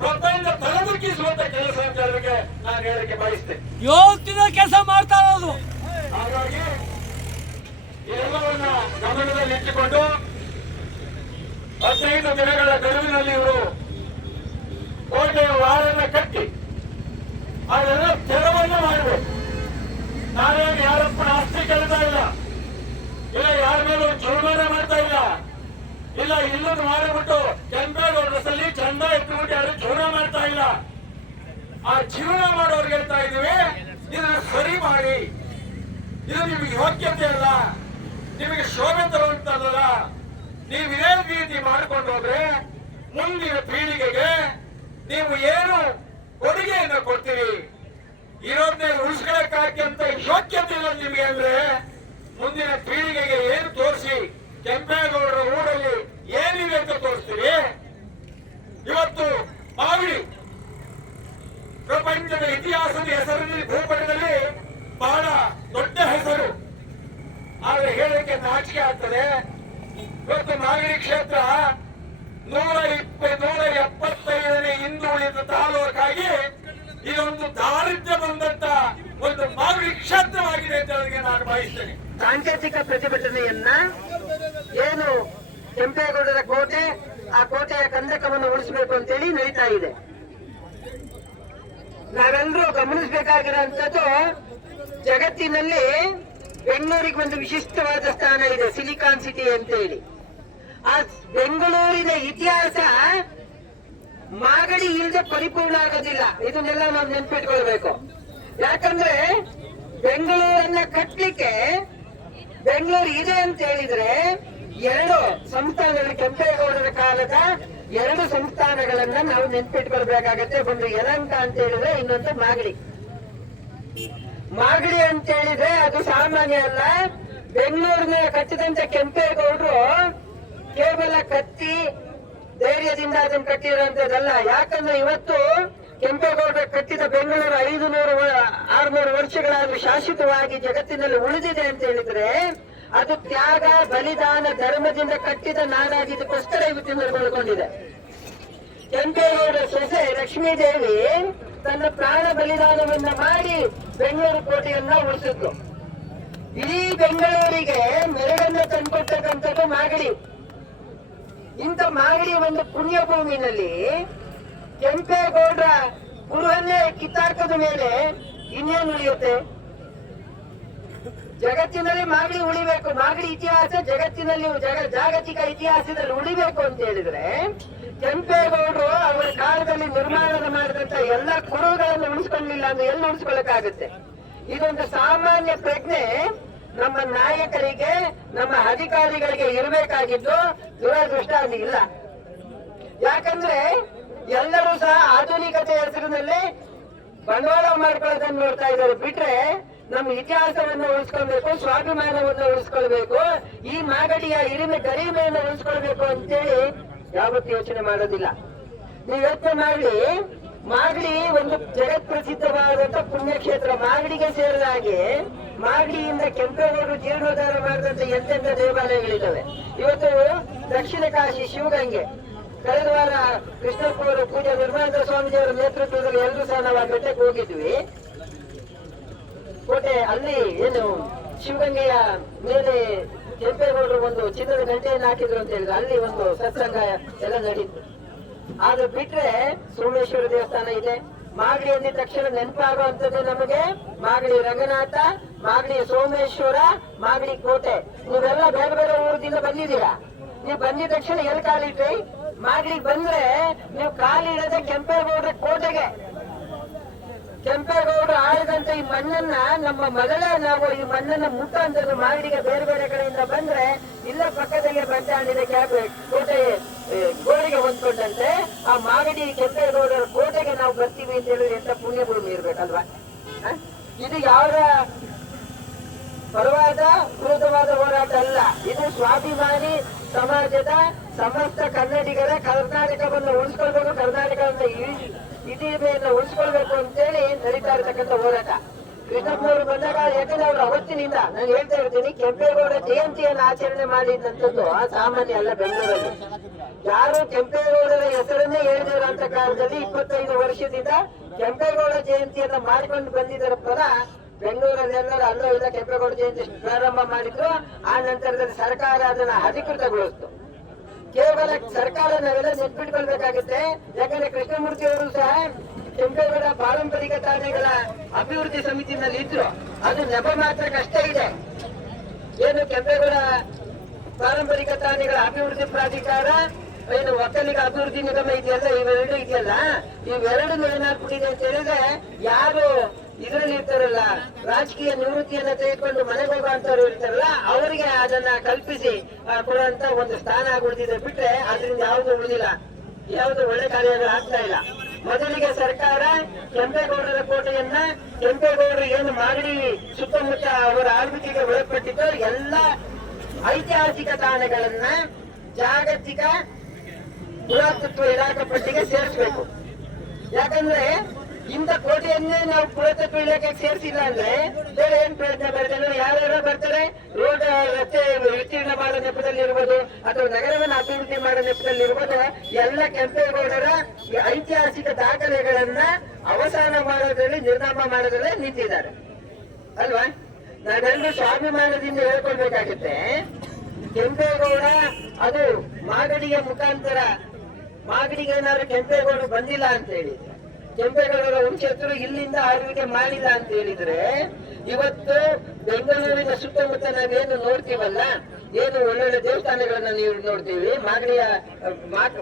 S2: ಪ್ರಪಂಚ ತಲೆದುಕ್ಕಿಸುವಂತ ಕೆಲಸ ಅಂತ ಹೇಳಲಿಕ್ಕೆ ನಾನು ಹೇಳಕ್ಕೆ ಬಯಸ್ತೇನೆ.
S3: ಯೋಗ್ಯದ ಕೆಲಸ ಮಾಡ್ತಾ ಇರೋದು.
S2: ಹಾಗಾಗಿ ಎಲ್ಲವನ್ನ ಗಮನದಲ್ಲಿಟ್ಟುಕೊಂಡು ಹದಿನೈದು ದಿನಗಳ ಗಡುವಿನಲ್ಲಿ ಇವರು ಕೋಟೆಯ ವಾರನ್ನ ಕಟ್ಟಿ ಅದೆಲ್ಲ ತೆರವನ್ನು ಮಾಡಬೇಕು. ನಾವೇನು ಯಾರಪ್ಪನ ಆಸ್ತಿ ಕೇಳ್ತಾ ಇಲ್ಲ. ಇಲ್ಲ ಯಾರ ಮೇಲೂ ಜುಲ್ಮಾನ ಮಾಡ್ತಾ ಇಲ್ಲ ಇಲ್ಲ ಇಲ್ಲೊಂದು ಮಾಡಿಬಿಟ್ಟು ಕೆಂಪೇಗೌಡ ಡ್ರೆಸ್ಸಲ್ಲಿ ಚಂದ ಎತ್ತಿಬಿಟ್ಟು ಯಾರು ಜೀವನ ಮಾಡ್ತಾ ಇಲ್ಲ. ಆ ಜೀವನ ಮಾಡೋರ್ಗೆ ಹೇಳ್ತಾ ಇದೀವಿ ಇದನ್ನ ಸರಿ ಮಾಡಿ. ಇದು ನಿಮಗೆ ಯೋಗ್ಯತೆ ಅಲ್ಲ. ನಿಮಗೆ ಶೋಭೆ ತರುವಂತಲ್ಲ ನೀವು ಇದೇ ರೀತಿ ಮಾಡ್ಕೊಂಡು ಹೋದ್ರೆ ಮುಂದಿನ ಪೀಳಿಗೆಗೆ ನೀವು ಏನು ಕೊಡುಗೆಯನ್ನು ಕೊಡ್ತೀರಿ? ಇರೋದನ್ನೇ ಉಳಿಸ್ಕೊಳಕ್ಕಾಗಿ ಅಂತ ಯೋಗ್ಯತೆ ಇಲ್ಲ ನಿಮಗೆ ಅಂದ್ರೆ ಮುಂದಿನ ಪೀಳಿಗೆಗೆ ಏನು ತೋರಿಸಿ? ಕೆಂಪೇಗೌಡರ ಊರಲ್ಲಿ ಏನಿದೆ ಅಂತ ತೋರಿಸ್ತೀರಿ? ಇವತ್ತು ಬಾವಿ ಪ್ರಪಂಚದ ಇತಿಹಾಸದ ಹೆಸರಲ್ಲಿ ಭೂಪಟದಲ್ಲಿ ಬಹಳ ದೊಡ್ಡ ಹೆಸರು. ಆದ್ರೆ ಹೇಳಕ್ಕೆ ನಾಚಿಕೆ ಆಗ್ತದೆ. ಇವತ್ತು ಮಾಗಡಿ ಕ್ಷೇತ್ರ ನೂರ ಇಪ್ಪ ನೂರ ಎಪ್ಪತ್ತೈದನೇ ಹಿಂದುಳಿದ ತಾಲೂಕಾಗಿ ಇದೊಂದು ದಾರಿದ್ರ್ಯ ಬಂದಂತ ಒಂದು ಮಾದರಿ ಕ್ಷೇತ್ರವಾಗಿದೆ ಅಂತ ಅವರಿಗೆ ನಾನು ಬಯಸ್ತೇನೆ.
S4: ಸಾಂಕೇತಿಕ ಪ್ರತಿಭಟನೆಯನ್ನ ಏನು ಕೆಂಪೇಗೌಡರ ಕೋಟೆ, ಆ ಕೋಟೆಯ ಕಂದಕವನ್ನು ಉಳಿಸಬೇಕು ಅಂತೇಳಿ ನಡೀತಾ ಇದೆ. ನಾವೆಲ್ಲರೂ ಗಮನಿಸಬೇಕಾಗಿರುವಂತದ್ದು ಜಗತ್ತಿನಲ್ಲಿ ಬೆಂಗಳೂರಿಗೆ ಒಂದು ವಿಶಿಷ್ಟವಾದ ಸ್ಥಾನ ಇದೆ, ಸಿಲಿಕಾನ್ ಸಿಟಿ ಅಂತೇಳಿ. ಆ ಬೆಂಗಳೂರಿನ ಇತಿಹಾಸ ಮಾಗಡಿ ಇಲ್ಲದೆ ಪರಿಪೂರ್ಣ ಆಗೋದಿಲ್ಲ. ಇದನ್ನೆಲ್ಲ ನಾವು ನೆನ್ಪಿಟ್ಕೊಳ್ಬೇಕು. ಯಾಕಂದ್ರೆ ಬೆಂಗಳೂರನ್ನ ಕಟ್ಲಿಕ್ಕೆ ಬೆಂಗಳೂರು ಇದೆ ಅಂತ ಹೇಳಿದ್ರೆ ಎರಡು ಸಂಸ್ಥಾನಗಳು ಕೆಂಪೇಗೌಡರ ಕಾಲದ ಎರಡು ಸಂಸ್ಥಾನಗಳನ್ನ ನಾವು ನೆನ್ಪಿಟ್ಕೊಳ್ಬೇಕಾಗತ್ತೆ. ಒಂದು ಯಲಂಕ ಅಂತ ಹೇಳಿದ್ರೆ ಇನ್ನೊಂದು ಮಾಗಡಿ. ಮಾಗಡಿ ಅಂತ ಹೇಳಿದ್ರೆ ಅದು ಸಾಮಾನ್ಯ ಅಲ್ಲ. ಬೆಂಗಳೂರಿನ ಕಟ್ಟಿದಂತ ಕೆಂಪೇಗೌಡರು ಕೇವಲ ಕತ್ತಿ ಧೈರ್ಯದಿಂದ ಅದನ್ನ ಕಟ್ಟಿರುವಂತದ್ದಲ್ಲ. ಯಾಕಂದ್ರೆ ಇವತ್ತು ಕೆಂಪೇಗೌಡ ಕಟ್ಟಿದ ಬೆಂಗಳೂರು ಐದು ನೂರು ಆರ್ನೂರು ವರ್ಷಗಳಾದ್ರೂ ಶಾಶ್ವತವಾಗಿ ಜಗತ್ತಿನಲ್ಲಿ ಉಳಿದಿದೆ ಅಂತ ಹೇಳಿದ್ರೆ, ಅದು ತ್ಯಾಗ, ಬಲಿದಾನ, ಧರ್ಮದಿಂದ ಕಟ್ಟಿದ ನಾಡಾಗಿದ್ದಕ್ಕೋಸ್ಕರ ಇವತ್ತಿನ ಒಳಗೊಂಡಿದೆ ಕೆಂಪೇಗೌಡ ಸೊಸೆ ಲಕ್ಷ್ಮೀದೇವಿ ತನ್ನ ಪ್ರಾಣ ಬಲಿದಾನವನ್ನ ಮಾಡಿ ಬೆಂಗಳೂರು ಕೋಟೆಯನ್ನ ಉಳಿಸಿದ್ರು ಇಡೀ ಬೆಂಗಳೂರಿಗೆ ಮೆರಡನ್ನ ತಂದ್ಕೊಡ್ತಕ್ಕಂಥದ್ದು ಮಾಗಡಿ. ಇಂಥ ಮಾಗಡಿ ಒಂದು ಪುಣ್ಯ ಭೂಮಿನಲ್ಲಿ ಕೆಂಪೇಗೌಡರ ಗುರುವನ್ನೇ ಕಿತ್ತಾಕದ ಮೇಲೆ ಇನ್ನೇನು ಉಳಿಯುತ್ತೆ? ಜಗತ್ತಿನಲ್ಲಿ ಮಾಗಡಿ ಉಳಿಬೇಕು. ಮಾಗಡಿ ಇತಿಹಾಸ ಜಗತ್ತಿನಲ್ಲಿ, ಜಗ ಜಾಗತಿಕ ಇತಿಹಾಸದಲ್ಲಿ ಉಳಿಬೇಕು ಅಂತ ಹೇಳಿದ್ರೆ ಕೆಂಪೇಗೌಡರು ಅವರ ಕಾಲದಲ್ಲಿ ನಿರ್ಮಾಣ ಮಾಡಿದಂತ ಎಲ್ಲ ಕುರುಗಳನ್ನು ಉಳಿಸ್ಕೊಂಡಿಲ್ಲ ಅಂದ್ರೆ ಎಲ್ಲಿ ಉಳಿಸ್ಕೊಳ್ಳಕ್ಕಾಗುತ್ತೆ ಇದೊಂದು ಸಾಮಾನ್ಯ ಪ್ರಜ್ಞೆ. ನಮ್ಮ ನಾಯಕರಿಗೆ, ನಮ್ಮ ಅಧಿಕಾರಿಗಳಿಗೆ ಇರಬೇಕಾಗಿದ್ದು ದುರದೃಷ್ಟ ಅಲ್ಲಿ ಇಲ್ಲ. ಯಾಕಂದ್ರೆ ಎಲ್ಲರೂ ಸಹ ಆಧುನಿಕತೆ ಹೆಸರಿನಲ್ಲಿ ಬಂಡವಾಳ ಮಾಡ್ಕೊಳ್ಳೋದನ್ನ ನೋಡ್ತಾ ಇದ್ದಾರೆ. ಬಿಟ್ರೆ ನಮ್ಮ ಇತಿಹಾಸವನ್ನು ಉಳಿಸ್ಕೊಳ್ಬೇಕು, ಸ್ವಾಭಿಮಾನವನ್ನು ಉಳಿಸ್ಕೊಳ್ಬೇಕು, ಈ ಮಾಗಡಿಯ ಹಿರಿಮೆ ಗರಿಮೆಯನ್ನು ಉಳಿಸ್ಕೊಳ್ಬೇಕು ಅಂತೇಳಿ ಯಾವತ್ತು ಯೋಚನೆ ಮಾಡೋದಿಲ್ಲ. ನೀವು ಯೋಚನೆ ಮಾಡಿ ಮಾಗಡಿ ಒಂದು ಜಗತ್ ಪ್ರಸಿದ್ಧವಾದಂತ ಪುಣ್ಯಕ್ಷೇತ್ರ. ಮಾಗಡಿಗೆ ಸೇರಿದ ಹಾಗೆ, ಮಾಗಡಿಯಿಂದ ಕೆಂಪೇಗೌಡರು ಜೀರ್ಣೋದ್ಧಾರ ಮಾಡಿದಂತ ಎಂತೆಂತ ದೇವಾಲಯಗಳಿದ್ದಾವೆ. ಇವತ್ತು ದಕ್ಷಿಣ ಕಾಶಿ ಶಿವಗಂಗೆ, ಕಳೆದ ವಾರ ಕೃಷ್ಣಪ್ಪವರು ಪೂಜಾ ನಿರ್ಮಲಾನಂದ ಸ್ವಾಮೀಜಿಯವರ ನೇತೃತ್ವದಲ್ಲಿ ಎಲ್ಲರೂ ಸಹ ನಾವು ಆ ಬೆಟ್ಟಕ್ಕೆ ಹೋಗಿದ್ವಿ. ಕೋಟೆ, ಅಲ್ಲಿ ಏನು ಶಿವಗಂಗೆಯ ಮೇಲೆ ಕೆಂಪೇಗೌಡರು ಒಂದು ಚಿನ್ನದ ಗಂಟೆಯನ್ನು ಹಾಕಿದ್ರು ಅಂತ ಹೇಳಿದ್ರು. ಅಲ್ಲಿ ಒಂದು ಸತ್ಸಂಗ ಎಲ್ಲ ನಡೀತು. ಆದ್ರೆ ಬಿಟ್ರೆ ಸೋಮೇಶ್ವರ ದೇವಸ್ಥಾನ ಇದೆ. ಮಾಗಡಿ ಅಂದಿದ ತಕ್ಷಣ ನೆನಪಾಗುವಂತದ್ದು ನಮಗೆ. ಮಾಗಡಿ ರಂಗನಾಥ, ಮಾಗಡಿ ಸೋಮೇಶ್ವರ, ಮಾಗಡಿ ಕೋಟೆ. ನೀವೆಲ್ಲ ಬೇರೆ ಬೇರೆ ಊರದಿಂದ ಬಂದಿದ್ದೀರಾ? ನೀವು ಬಂದಿದ ತಕ್ಷಣ ಎಲ್ಲಿ ಕಾಲಿಟ್ರಿ ಮಾಗಡಿಗೆ ಬಂದ್ರೆ ನೀವು ಕಾಲಿಡದೆ ಕೆಂಪೇಗೌಡರ ಕೋಟೆಗೆ. ಕೆಂಪೇಗೌಡರು ಆಳದಂತ ಈ ಮಣ್ಣನ್ನ ನಮ್ಮ ಮೊದಲೇ ನಾವು ಈ ಮಣ್ಣನ್ನ ಮುಖಾಂತರ ಮಾಗಡಿಗೆ ಬೇರೆ ಬೇರೆ ಕಡೆಯಿಂದ ಬಂದ್ರೆ ಇಲ್ಲ ಪಕ್ಕದಲ್ಲಿ ಬಂದಾಡಿದೆ ಕ್ಯಾಬ್ ಕೋಟೆ ಗೋಡೆಗೆ ಹೊಂದ್ಕೊಂಡಂತೆ ಆ ಮಾಗಡಿ ಕೆಂಪೇಗೌಡರ ಕೋಟೆಗೆ ನಾವು ಬರ್ತೀವಿ ಅಂತ ಹೇಳಿದ್ರೆ ಎಂತ ಪುಣ್ಯ ಭೂಮಿ ಇರ್ಬೇಕಲ್ವಾ? ಇದು ಯಾವ ಪರವಾದ ವಿರುದ್ಧವಾದ ಹೋರಾಟ ಅಲ್ಲ. ಇದು ಸ್ವಾಭಿಮಾನಿ ಸಮಾಜದ ಸಮಸ್ತ ಕನ್ನಡಿಗರ ಕರ್ನಾಟಕವನ್ನು ಉಳಿಸ್ಕೊಳ್ಬೇಕು, ಕರ್ನಾಟಕವನ್ನು ಇ- ಇತಿಮೆಯನ್ನು ಉಳಿಸ್ಕೊಳ್ಬೇಕು ಅಂತೇಳಿ ನಡೀತಾ ಇರತಕ್ಕಂಥ ಹೋರಾಟ? ಕೃಷ್ಣಪ್ಪನವರು ಬಂದಾಗ ಯಾಕಂದ್ರೆ ಅವ್ರ ಅವತ್ತಿನಿಂದ ನಾನು ಹೇಳ್ತಾ ಇರ್ತೀನಿ, ಕೆಂಪೇಗೌಡ ಜಯಂತಿಯನ್ನು ಆಚರಣೆ ಮಾಡಿದಂಥದ್ದು ಆ ಸಾಮಾನ್ಯ ಅಲ್ಲ ಬೆಂಗಳೂರಲ್ಲಿ. ಯಾರು ಕೆಂಪೇಗೌಡರ ಹೆಸರನ್ನೇ ಹೇಳಿದ್ರು ಅಂತ ಕಾಲದಲ್ಲಿ ಇಪ್ಪತ್ತೈದು ವರ್ಷದಿಂದ ಕೆಂಪೇಗೌಡ ಜಯಂತಿಯನ್ನ ಮಾಡಿಕೊಂಡು ಬಂದಿದ್ದರ ಪರ ಬೆಂಗಳೂರಲ್ಲೆಲ್ಲರೂ ಅಲ್ಲೋ ಇಲ್ಲ ಕೆಂಪೇಗೌಡ ಜಯಂತಿ ಪ್ರಾರಂಭ ಮಾಡಿದ್ರು. ಆ ನಂತರದಲ್ಲಿ ಸರ್ಕಾರ ಅದನ್ನ ಅಧಿಕೃತಗೊಳಿಸ್ತು. ಕೇವಲ ಸರ್ಕಾರ ನಾವೆಲ್ಲ ನೆನ್ಪಿಟ್ಕೊಳ್ಬೇಕಾಗುತ್ತೆ. ಯಾಕಂದ್ರೆ ಕೃಷ್ಣಮೂರ್ತಿ ಅವರು ಸಹ ಕೆಂಪೇಗೌಡ ಪಾರಂಪರಿಕ ತಾಣಗಳ ಅಭಿವೃದ್ಧಿ ಸಮಿತಿನಲ್ಲಿ ಇದ್ರು. ಅದು ನೆಪ ಮಾತ್ರ ಕಷ್ಟ ಇದೆ. ಏನು ಕೆಂಪೇಗೌಡ ಪಾರಂಪರಿಕ ತಾಣಗಳ ಅಭಿವೃದ್ಧಿ ಪ್ರಾಧಿಕಾರ ಏನು ಒಕ್ಕಲಿಗ ಅಭಿವೃದ್ಧಿ ನಿಗಮ ಇದೆಯಲ್ಲ? ಇವೆರಡು ಇದೆಯಲ್ಲ? ಇವೆರಡು ಏನಾಗ್ಬಿಟ್ಟಿದೆ ಅಂತ ಹೇಳಿದ್ರೆ ಯಾರು ಇದ್ರಲ್ಲಿ ಇರ್ತಾರಲ್ಲ, ರಾಜಕೀಯ ನಿವೃತ್ತಿಯನ್ನ ತೆಗೆದುಕೊಂಡು ಮನೆಗೆ ಹೋಗುವಂತವ್ರು ಇರ್ತಾರಲ್ಲ, ಅವರಿಗೆ ಅದನ್ನ ಕಲ್ಪಿಸಿ ಕೊಡುವಂತ ಒಂದು ಸ್ಥಾನ ಆಗ್ಬಿಡ್ತಿದೆ ಬಿಟ್ರೆ ಅದರಿಂದ ಯಾವುದು ಉಳಿದಿಲ್ಲ. ಯಾವುದು ಒಳ್ಳೆ ಕಾರ್ಯಗಳು ಆಗ್ತಾ ಇಲ್ಲ. ಮೊದಲಿಗೆ ಸರ್ಕಾರ ಕೆಂಪೇಗೌಡರ ಕೋಟೆಯನ್ನ ಕೆಂಪೇಗೌಡರು ಏನು ಮಾಡಿ ಸುತ್ತಮುತ್ತ ಅವರ ಆಳ್ವಿಕೆಗೆ ಒಳಪಟ್ಟಿದ್ದು ಎಲ್ಲ ಐತಿಹಾಸಿಕ ತಾಣಗಳನ್ನ ಜಾಗತಿಕ ಪುರಾತತ್ವ ಇಲಾಖೆ ಪಟ್ಟಿಗೆ ಸೇರಿಸಬೇಕು. ಯಾಕಂದ್ರೆ ಇಂಥ ಕೋಟೆಯನ್ನೇ ನಾವು ಪುರಾತತ್ವ ಇಲಾಖೆಗೆ ಸೇರಿಸಿಲ್ಲ ಅಂದ್ರೆ ಬೇರೆ ಏನ್ ಪ್ರಯತ್ನ ಬರ್ತಾರೆ ಯಾರ್ಯಾರೋ ಬರ್ತಾರೆ ರೋಡ್ ರಸ್ತೆ ವಿಸ್ತೀರ್ಣ ಮಾಡೋ ನೆಪದಲ್ಲಿ ಇರ್ಬೋದು, ಅಥವಾ ನಗರವನ್ನು ಅಭಿವೃದ್ಧಿ ಮಾಡೋ ನೆಪದಲ್ಲಿ ಇರ್ಬೋದು, ಎಲ್ಲ ಕೆಂಪೇಗೌಡರ ಐತಿಹಾಸಿಕ ದಾಖಲೆಗಳನ್ನ ಅವಸಾನ ಮಾಡೋದ್ರಲ್ಲಿ, ನಿರ್ನಾಮ ಮಾಡೋದ್ರಲ್ಲಿ ನಿಂತಿದ್ದಾರೆ. ಅಲ್ವಾ? ನಾವೆಲ್ಲರೂ ಸ್ವಾಭಿಮಾನದಿಂದ ಹೇಳ್ಕೊಳ್ಬೇಕಾಗುತ್ತೆ. ಕೆಂಪೇಗೌಡ ಅದು ಮಾಗಡಿಯ ಮುಖಾಂತರ ಮಾಗಡಿಗೆ ಏನಾದ್ರು ಕೆಂಪೇಗೌಡರು ಬಂದಿಲ್ಲ ಅಂತ ಹೇಳಿದ್ರೆ ಕೆಂಪೇಗೌಡರ ವಂಶಸ್ಥರು ಇಲ್ಲಿಂದ ಆಳ್ವಿಕೆ ಮಾಡಿಲ್ಲ ಅಂತ ಹೇಳಿದ್ರೆ ಇವತ್ತು ಬೆಂಗಳೂರಿನ ಸುತ್ತಮುತ್ತ ನಾವೇನು ನೋಡ್ತೀವಲ್ಲ ಏನು ಒಳ್ಳೊಳ್ಳೆ ದೇವಸ್ಥಾನಗಳನ್ನ ನೀವು ನೋಡ್ತೀವಿ. ಮಾಗಡಿಯ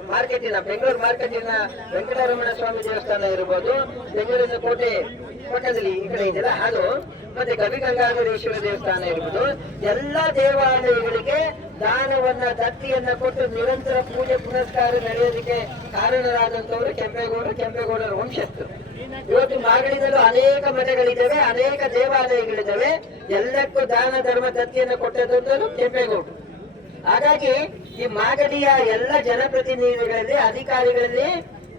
S4: ಮಾರ್ಕೆಟಿನ, ಬೆಂಗಳೂರು ಮಾರ್ಕೆಟಿನ ವೆಂಕಟರಮಣ ಸ್ವಾಮಿ ದೇವಸ್ಥಾನ ಇರ್ಬೋದು. ಬೆಂಗಳೂರಿನ ಕೋಟೆ ಕೋಟದಲ್ಲಿ ಈ ಕಡೆ ಇದೆಯಲ್ಲ, ಅದು. ಮತ್ತೆ ಕವಿಗಂಗಾಧರೇಶ್ವರ ದೇವಸ್ಥಾನ ಇರ್ಬೋದು. ಎಲ್ಲಾ ದೇವಾಲಯಗಳಿಗೆ ದಾನವನ್ನ, ದತ್ತಿಯನ್ನ ಕೊಟ್ಟು ನಿರಂತರ ಪೂಜೆ, ಪುನಸ್ಕಾರ ನಡೆಯೋದಕ್ಕೆ ಕಾರಣರಾದಂತವರು ಕೆಂಪೇಗೌಡರು. ಕೆಂಪೇಗೌಡರ ವಂಶಸ್ಥರು. ಇವತ್ತು ಮಾಗಡಿನಲ್ಲೂ ಅನೇಕ ಮಠಗಳಿದ್ದಾವೆ, ಅನೇಕ ದೇವಾಲಯಗಳಿದ್ದಾವೆ. ಎಲ್ಲಕ್ಕೂ ದಾನ, ಧರ್ಮ ದತ್ತಿಯನ್ನು ಕೊಟ್ಟದ್ದು ಕೆಂಪೇಗೌಡರು. ಹಾಗಾಗಿ ಈ ಮಾಗಡಿಯ ಎಲ್ಲ ಜನಪ್ರತಿನಿಧಿಗಳಲ್ಲಿ, ಅಧಿಕಾರಿಗಳಲ್ಲಿ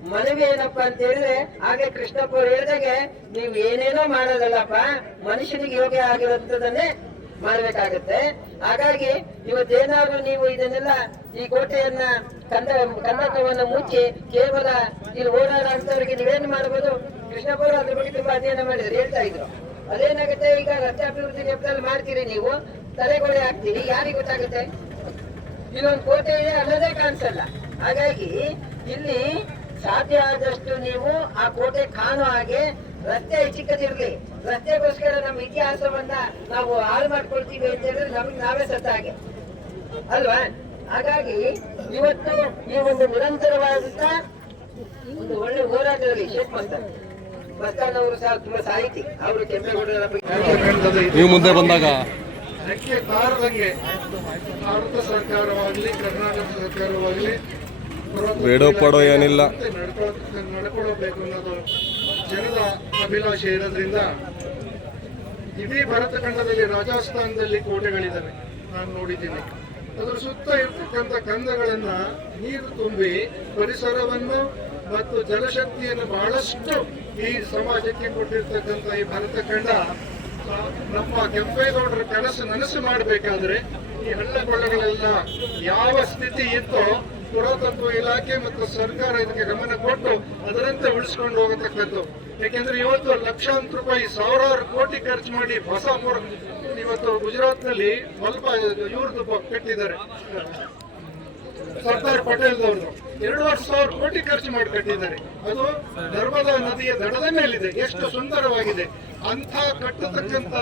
S4: ಮನವಿ ಏನಪ್ಪಾ ಅಂತ ಹೇಳಿದ್ರೆ, ಹಾಗೆ ಕೃಷ್ಣಪ್ಪ ಹೇಳಿದಾಗೆ, ನೀವು ಏನೇನೋ ಮಾಡೋದಲ್ಲಪ್ಪ, ಮನುಷ್ಯನಿಗೆ ಯೋಗ್ಯ ಆಗಿರುವಂತದನ್ನೇ ಮಾಡ್ಬೇಕಾಗತ್ತೆ. ಹಾಗಾಗಿ ಇವತ್ತೇನಾದ್ರೂ ನೀವು ಇದನ್ನೆಲ್ಲ ಈ ಕೋಟೆಯನ್ನ ಕಂದ ಕಂದಕವನ್ನ ಮುಚ್ಚಿ ಕೇವಲ ಇಲ್ಲಿ ಓಡಾಡ ಅಂತವ್ರಿಗೆ ನೀವೇನ್ ಮಾಡಬಹುದು ಕೃಷ್ಣಪುರ ಅದ್ರ ಬಗ್ಗೆ ತುಂಬಾ ಅಧ್ಯಯನ ಮಾಡಿದ್ರು, ಹೇಳ್ತಾ ಇದ್ರು. ಅದೇನಾಗುತ್ತೆ? ಈಗ ರಸ್ತೆ ಅಭಿವೃದ್ಧಿ ನೆಪದಲ್ಲಿ ಮಾಡ್ತೀರಿ ನೀವು, ತಲೆಗೊಡೆ ಹಾಕ್ತೀರಿ, ಯಾರಿಗೆ ಗೊತ್ತಾಗುತ್ತೆ? ಇಲ್ಲೊಂದು ಕೋಟೆ ಇದೆ ಅನ್ನೋದೇ ಕಾಣಿಸಲ್ಲ. ಹಾಗಾಗಿ ಇಲ್ಲಿ ಸಾಧ್ಯ ಆದಷ್ಟು ನೀವು ಆ ಕೋಟೆ ಕಾಣೋ ಹಾಗೆ ರಸ್ತೆ ಚಿಕ್ಕದಿರ್ಲಿ ರಸ್ತೆಗೋಸ್ಕರ ನಮ್ಮ ಇತಿಹಾಸವನ್ನ ನಾವು ಹಾಳು ಮಾಡ್ಕೊಳ್ತೀವಿ ಅಂತ ಹೇಳಿದ್ರೆ ನಮ್ಗೆ ನಾವೇ ಸತ್ತ ಹಾಗೆ. ಅಲ್ವಾ? ಹಾಗಾಗಿ ಇವತ್ತು ಈ ಒಂದು ನಿರಂತರವಾದಂತ ಒಂದು ಒಳ್ಳೆ ಹೋರಾಟದಲ್ಲಿ ಶೇಖ್ ಅಂತ ಅವರು ಸಹ ತುಂಬಾ ಸಾಹಿತಿ. ಅವರು ಕೆಂಪೇಗೌಡರ ಬಗ್ಗೆ
S5: ನೀವು ಮುಂದೆ ಬಂದಾಗ
S6: ಅದಕ್ಕೆ ಕಾರದಂಗೆ ಭಾರತ ಸರ್ಕಾರವಾಗಲಿ ಕರ್ನಾಟಕ ಸರ್ಕಾರವಾಗಲಿ
S5: ಬೇಡೋ ಪಡೋ ಏನಿಲ್ಲ.
S6: ನಡ್ಕೊಳ್ಳಬೇಕು ಅನ್ನೋದು ಜನರ ಅಭಿಲಾಷೆ ಇರೋದ್ರಿಂದ ಇಡೀ ಭರತ ಖಂಡದಲ್ಲಿ ರಾಜಸ್ಥಾನದಲ್ಲಿ ಕೋಟೆಗಳಿದ್ದಾವೆ ನಾನು ನೋಡಿದ್ದೀನಿ. ಅದರ ಸುತ್ತ ಇರ್ತಕ್ಕಂಥ ಕಂದಗಳನ್ನ ನೀರು ತುಂಬಿ ಪರಿಸರವನ್ನು ಮತ್ತು ಜಲಶಕ್ತಿಯನ್ನು ಬಹಳಷ್ಟು ಈ ಸಮಾಜಕ್ಕೆ ಕೊಟ್ಟಿರ್ತಕ್ಕಂಥ ಈ ಭರತ ಖಂಡ ನಮ್ಮ ಕೆಂಪೇಗೌಡರ ಕನಸು ನನಸು ಮಾಡಬೇಕಾದ್ರೆ ಈ ಹಳ್ಳ ಕೊಳ್ಳಗಳೆಲ್ಲ ಯಾವ ಸ್ಥಿತಿ ಇತ್ತೋ ಪುರಾತತ್ವ ಇಲಾಖೆ ಮತ್ತು ಸರ್ಕಾರ ಇದಕ್ಕೆ ಗಮನ ಕೊಟ್ಟು ಅದರಂತೆ ಉಳಿಸ್ಕೊಂಡು ಹೋಗತಕ್ಕದ್ದು. ಯಾಕೆಂದ್ರೆ ಇವತ್ತು ಲಕ್ಷಾಂತರ ರೂಪಾಯಿ, ಸಾವಿರಾರು ಕೋಟಿ ಖರ್ಚು ಮಾಡಿ ಹೊಸ ಇವತ್ತು ಇವತ್ತು ಗುಜರಾತ್ನಲ್ಲಿ ಸ್ವಲ್ಪ ಇವ್ರದ್ದು ಕಟ್ಟಿದ್ದಾರೆ. ಸರ್ದಾರ್ ಪಟೇಲ್ದವ್ರದ್ದು ಎರಡೂವರೆ ಸಾವಿರ ಕೋಟಿ ಖರ್ಚು ಮಾಡಿ ಕಟ್ಟಿದ್ದಾರೆ. ಅದು ನರ್ಮದಾ ನದಿಯ ದಡದ ಮೇಲಿದೆ. ಎಷ್ಟು ಸುಂದರವಾಗಿದೆ. ಅಂತ ಕಟ್ಟತಕ್ಕಂತ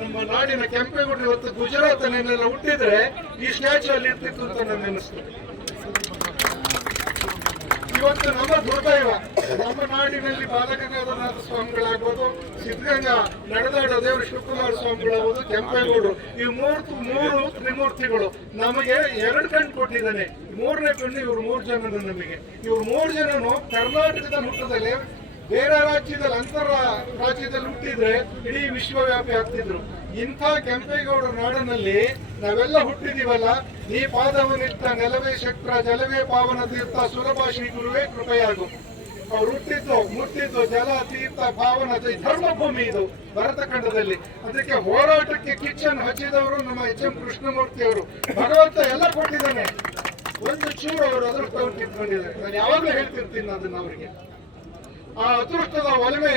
S6: ನಮ್ಮ ನಾಡಿನ ಕೆಂಪೇಗೌಡರು ಇವತ್ತು ಗುಜರಾತ್ ನೆಲ್ಲ ಹುಟ್ಟಿದ್ರೆ ಈ ಸ್ಟ್ಯಾಚು ಅಲ್ಲಿ ಇರ್ತಿತ್ತು ಅಂತ ನನ್ನ ಅನಿಸ್ತು ಇವತ್ತು ನಮ್ಮ ದುರ್ದೈವ, ನಮ್ಮ ನಾಡಿನಲ್ಲಿ ಬಾಲಗಂಗಾಧರನಾಥ ಸ್ವಾಮಿಗಳಾಗ್ಬೋದು, ಸಿದ್ಧಗಂಗಾ ನಡೆದಾಡ ದೇವರು ಶಿವಕುಮಾರ ಸ್ವಾಮಿಗಳಾಗ್ಬೋದು, ಕೆಂಪೇಗೌಡರು, ಈ ಮೂರ್ತಿ ಮೂರು ತ್ರಿಮೂರ್ತಿಗಳು ನಮಗೆ ಎರಡು ಕಣ್ಣು ಕೊಟ್ಟಿದ್ದಾನೆ. ಮೂರನೇ ಕಣ್ಣು ಇವ್ರು ಮೂರು ಜನರು ನಮಗೆ. ಇವ್ರು ಮೂರು ಜನನು ಕರ್ನಾಟಕದ ಹುಟ್ಟದಲ್ಲಿ ಬೇರೆ ರಾಜ್ಯದಲ್ಲಿ, ಅಂತರ ರಾಜ್ಯದಲ್ಲಿ ಹುಟ್ಟಿದ್ರೆ ಇಡೀ ವಿಶ್ವವ್ಯಾಪಿ ಆಗ್ತಿದ್ರು. ಇಂಥ ಕೆಂಪೇಗೌಡರ ನಾಡಿನಲ್ಲಿ ನಾವೆಲ್ಲ ಹುಟ್ಟಿದೀವಲ್ಲ ನೀ ಪಾದವನಿತ್ತ ನೆಲವೇ ಶಕ್ರ, ಜಲವೇ ಪಾವನ ತೀರ್ಥ, ಸುಲಭ ಶ್ರೀ ಗುರುವೇ ಕೃಪೆಯಾಗು. ಅವ್ರು ಹುಟ್ಟಿದ್ದು ಮುಟ್ಟಿದ್ದು ಜಲ, ತೀರ್ಥ, ಪಾವನ ಧರ್ಮಭೂಮಿ ಇದು ಭರತಖಂಡದಲ್ಲಿ. ಅದಕ್ಕೆ ಹೋರಾಟಕ್ಕೆ ಕಿಚನ್ ಹಚ್ಚಿದವರು ನಮ್ಮ ಎಚ್ ಎಂ ಕೃಷ್ಣಮೂರ್ತಿ ಅವರು. ಭಗವಂತ ಎಲ್ಲ ಕೊಟ್ಟಿದ್ದಾನೆ. ಒಂದು ಚೂರು ಅವರು ಅದೃಷ್ಟ ಇಟ್ಕೊಂಡಿದ್ದಾರೆ ನಾನು ಯಾವಾಗಲೂ ಹೇಳ್ತಿರ್ತೀನಿ ಅದನ್ನ ಅವರಿಗೆ. ಆ ಅದೃಷ್ಟದ ಒಲಮೆ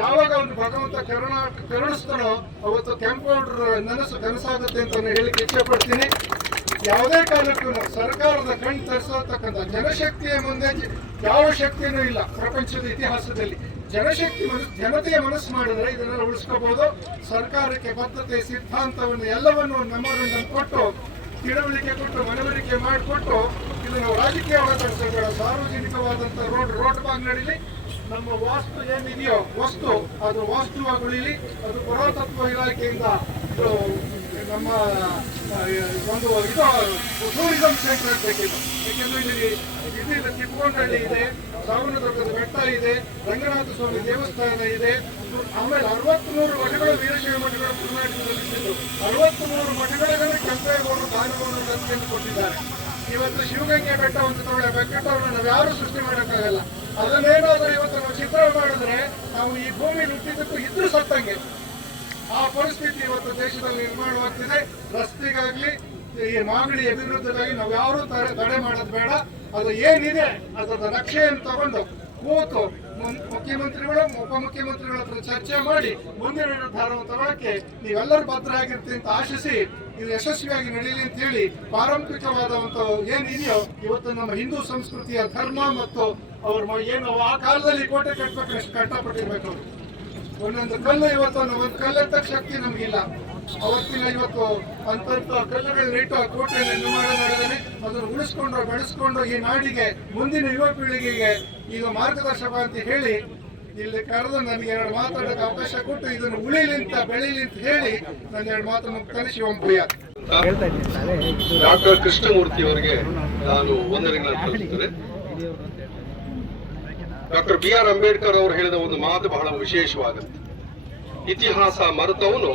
S6: ಯಾವಾಗ ಒಂದು ಭಗವಂತ ಕರುಣ ಕರುಣಿಸ್ತಾನೋ ಅವತ್ತು ಕೆಂಪೌಡರ್ ನನಸು ಕನಸಾಗುತ್ತೆ ಅಂತ ನಾನು ಹೇಳಿಕ್ಕೆ ಇಚ್ಛೆ ಪಡ್ತೀನಿ ಯಾವುದೇ ಕಾಲಕ್ಕೂ ಸರ್ಕಾರದ ಕಣ್ಣು ತರಿಸತಕ್ಕಂಥ ಜನಶಕ್ತಿಯ ಮುಂದೆ ಯಾವ ಶಕ್ತಿಯೂ ಇಲ್ಲ ಪ್ರಪಂಚದ ಇತಿಹಾಸದಲ್ಲಿ. ಜನಶಕ್ತಿ ಮನಸ್ ಜನತೆಯ ಮನಸ್ಸು ಮಾಡಿದ್ರೆ ಇದನ್ನೆಲ್ಲ ಉಳಿಸ್ಕೋಬಹುದು ಸರ್ಕಾರಕ್ಕೆ ಬದ್ಧತೆ, ಸಿದ್ಧಾಂತವನ್ನು ಎಲ್ಲವನ್ನು ಮೆಮೊರಂಡಮ್ ಕೊಟ್ಟು, ತಿಳುವಳಿಕೆ ಕೊಟ್ಟು, ಮನವರಿಕೆ ಮಾಡಿಕೊಟ್ಟು, ಇದನ್ನು ರಾಜಕೀಯ ಸಾರ್ವಜನಿಕವಾದಂಥ ರೋಡ್ ರೋಡ್ ಬಾಗ್ ನಡೀಲಿ ನಮ್ಮ ವಾಸ್ತು ಏನಿದೆಯೋ ವಸ್ತು ಅದು ವಾಸ್ತುವಾಗಿ ಉಳಿಲಿ ಅದು ಪುರಾತತ್ವ ಇಲಾಖೆಯಿಂದ ನಮ್ಮ ಒಂದು ಇದು ಟೂರಿಸಂ ಸೆಂಟರ್ ಬೇಕಿತ್ತು ಯಾಕೆಂದ್ರೆ ಇಲ್ಲಿ ಇದಿದೆ ತಿಪ್ಪಗೊಂಡಳ್ಳಿ ಇದೆ ಸಾವನದುರ್ಗದ ಬೆಟ್ಟ ಇದೆ ರಂಗನಾಥ ಸ್ವಾಮಿ ದೇವಸ್ಥಾನ ಇದೆ. ಆಮೇಲೆ ಅರವತ್ಮೂರು ಮಠಗಳು, ವೀರಶೈವ ಮಠಗಳು, ಕರ್ನಾಟಕದಲ್ಲಿ ಇದ್ದು ಅರವತ್ಮೂರು ಮಠಗಳಿಗೆ ಕೆಂಪೇಗೌಡರು ದಾನವನ್ನು ದತ್ತಿಯನ್ನು ಕೊಟ್ಟಿದ್ದಾರೆ ಇವತ್ತು ಶಿವಗಂಗೆ ಬೆಟ್ಟ ಒಂದು ತಗೊಳ್ಳಿ ಬೆಟ್ಟವನ್ನು ನಾವು ಯಾರು ಸೃಷ್ಟಿ ಮಾಡೋಕ್ಕಾಗಲ್ಲ. ಅದನ್ನೇನಾದ್ರೂ ಇವತ್ತು ನಾವು ಚಿತ್ರ ಮಾಡಿದ್ರೆ ನಾವು ಈ ಭೂಮಿ ಹುಟ್ಟಿದ್ದಕ್ಕೂ ಇದ್ರೂ ಸತ್ತಂಗೆ. ಆ ಪರಿಸ್ಥಿತಿ ಇವತ್ತು ದೇಶದಲ್ಲಿ ನಿರ್ಮಾಣವಾಗ್ತಿದೆ ರಸ್ತೆಗಾಗ್ಲಿ, ಈ ಮಾಗಡಿ ಅಭಿವೃದ್ಧಿಗಾಗಿ ನಾವು ಯಾರು ತಡೆ ಮಾಡೋದು ಬೇಡ. ಅದು ಏನಿದೆ, ಅದರ ರಕ್ಷೆಯನ್ನು ತಗೊಂಡು ಕೂತು ಮುಖ್ಯಮಂತ್ರಿಗಳು, ಉಪಮುಖ್ಯಮಂತ್ರಿಗಳ ಹತ್ರ ಚರ್ಚೆ ಮಾಡಿ ಮುಂದಿನ ನಿರ್ಧಾರವನ್ನು ತಗೊಳಕ್ಕೆ ನೀವೆಲ್ಲರೂ ಭದ್ರಾಗಿರ್ತೀವಿ ಅಂತ ಆಶಿಸಿ, ಇದು ಯಶಸ್ವಿಯಾಗಿ ನಡೀಲಿ ಅಂತ ಹೇಳಿ ಪಾರಂಪರಿಕವಾದಂತ ಏನಿದೆಯೋ, ಇವತ್ತು ನಮ್ಮ ಹಿಂದೂ ಸಂಸ್ಕೃತಿಯ ಧರ್ಮ ಮತ್ತು ಅವ್ರ ಏನು ಆ ಕಾಲದಲ್ಲಿ ಕೋಟೆ ಕಟ್ಟಬೇಕು ಎಷ್ಟು ಕಷ್ಟಪಟ್ಟಿರ್ಬೇಕು ಅವರು. ಒಂದೊಂದು ಕಲ್ಲು ಇವತ್ತು ಒಂದು ಕಲ್ಲೆತ್ತಕ್ಕೆ ಶಕ್ತಿ ನಮಗಿಲ್ಲ. ಅವತ್ತಿನ ಇವತ್ತು ಅಂತಂತ ಕಲ್ಲುಗಳನ್ನ ಇಟ್ಟು ಆ ಕೋಟೆಯನ್ನು ನಿರ್ಮಾಣ ಮಾಡಿದರೆ ಅದನ್ನು ಉಳಿಸ್ಕೊಂಡು ಬೆಳೆಸ್ಕೊಂಡು ಈ ನಾಡಿಗೆ ಮುಂದಿನ ಯುವ ಪೀಳಿಗೆಗೆ ಈಗ ಮಾರ್ಗದರ್ಶಕ ಅಂತ ಹೇಳಿ ಇಲ್ಲಿ ಕರೆದು ನನಗೆ ಎರಡು ಮಾತಾಡೋಕೆ ಅವಕಾಶ ಕೊಟ್ಟು ಇದನ್ನು ಉಳಿಲಿ ಅಂತ ಬೆಳೀಲಿ ಅಂತ ಹೇಳಿ ನನ್ನ ಎರಡು ಮಾತು ಮುಕ್ತಾನೆ ಶಿವಂಪ್ರಿಯ
S5: ಡಾಕ್ಟರ್ ಕೃಷ್ಣಮೂರ್ತಿ ಅವರಿಗೆ ನಾನು ವಂದನೆಗಳನ್ನು ಸಲ್ಲಿಸುತ್ತೇನೆ ಡಾಕ್ಟರ್ ಬಿ ಆರ್ ಅಂಬೇಡ್ಕರ್ ಅವರು ಹೇಳಿದ ಒಂದು ಮಾತು ಬಹಳ ವಿಶೇಷವಾಗುತ್ತೆ. ಇತಿಹಾಸ ಮರೆತವನು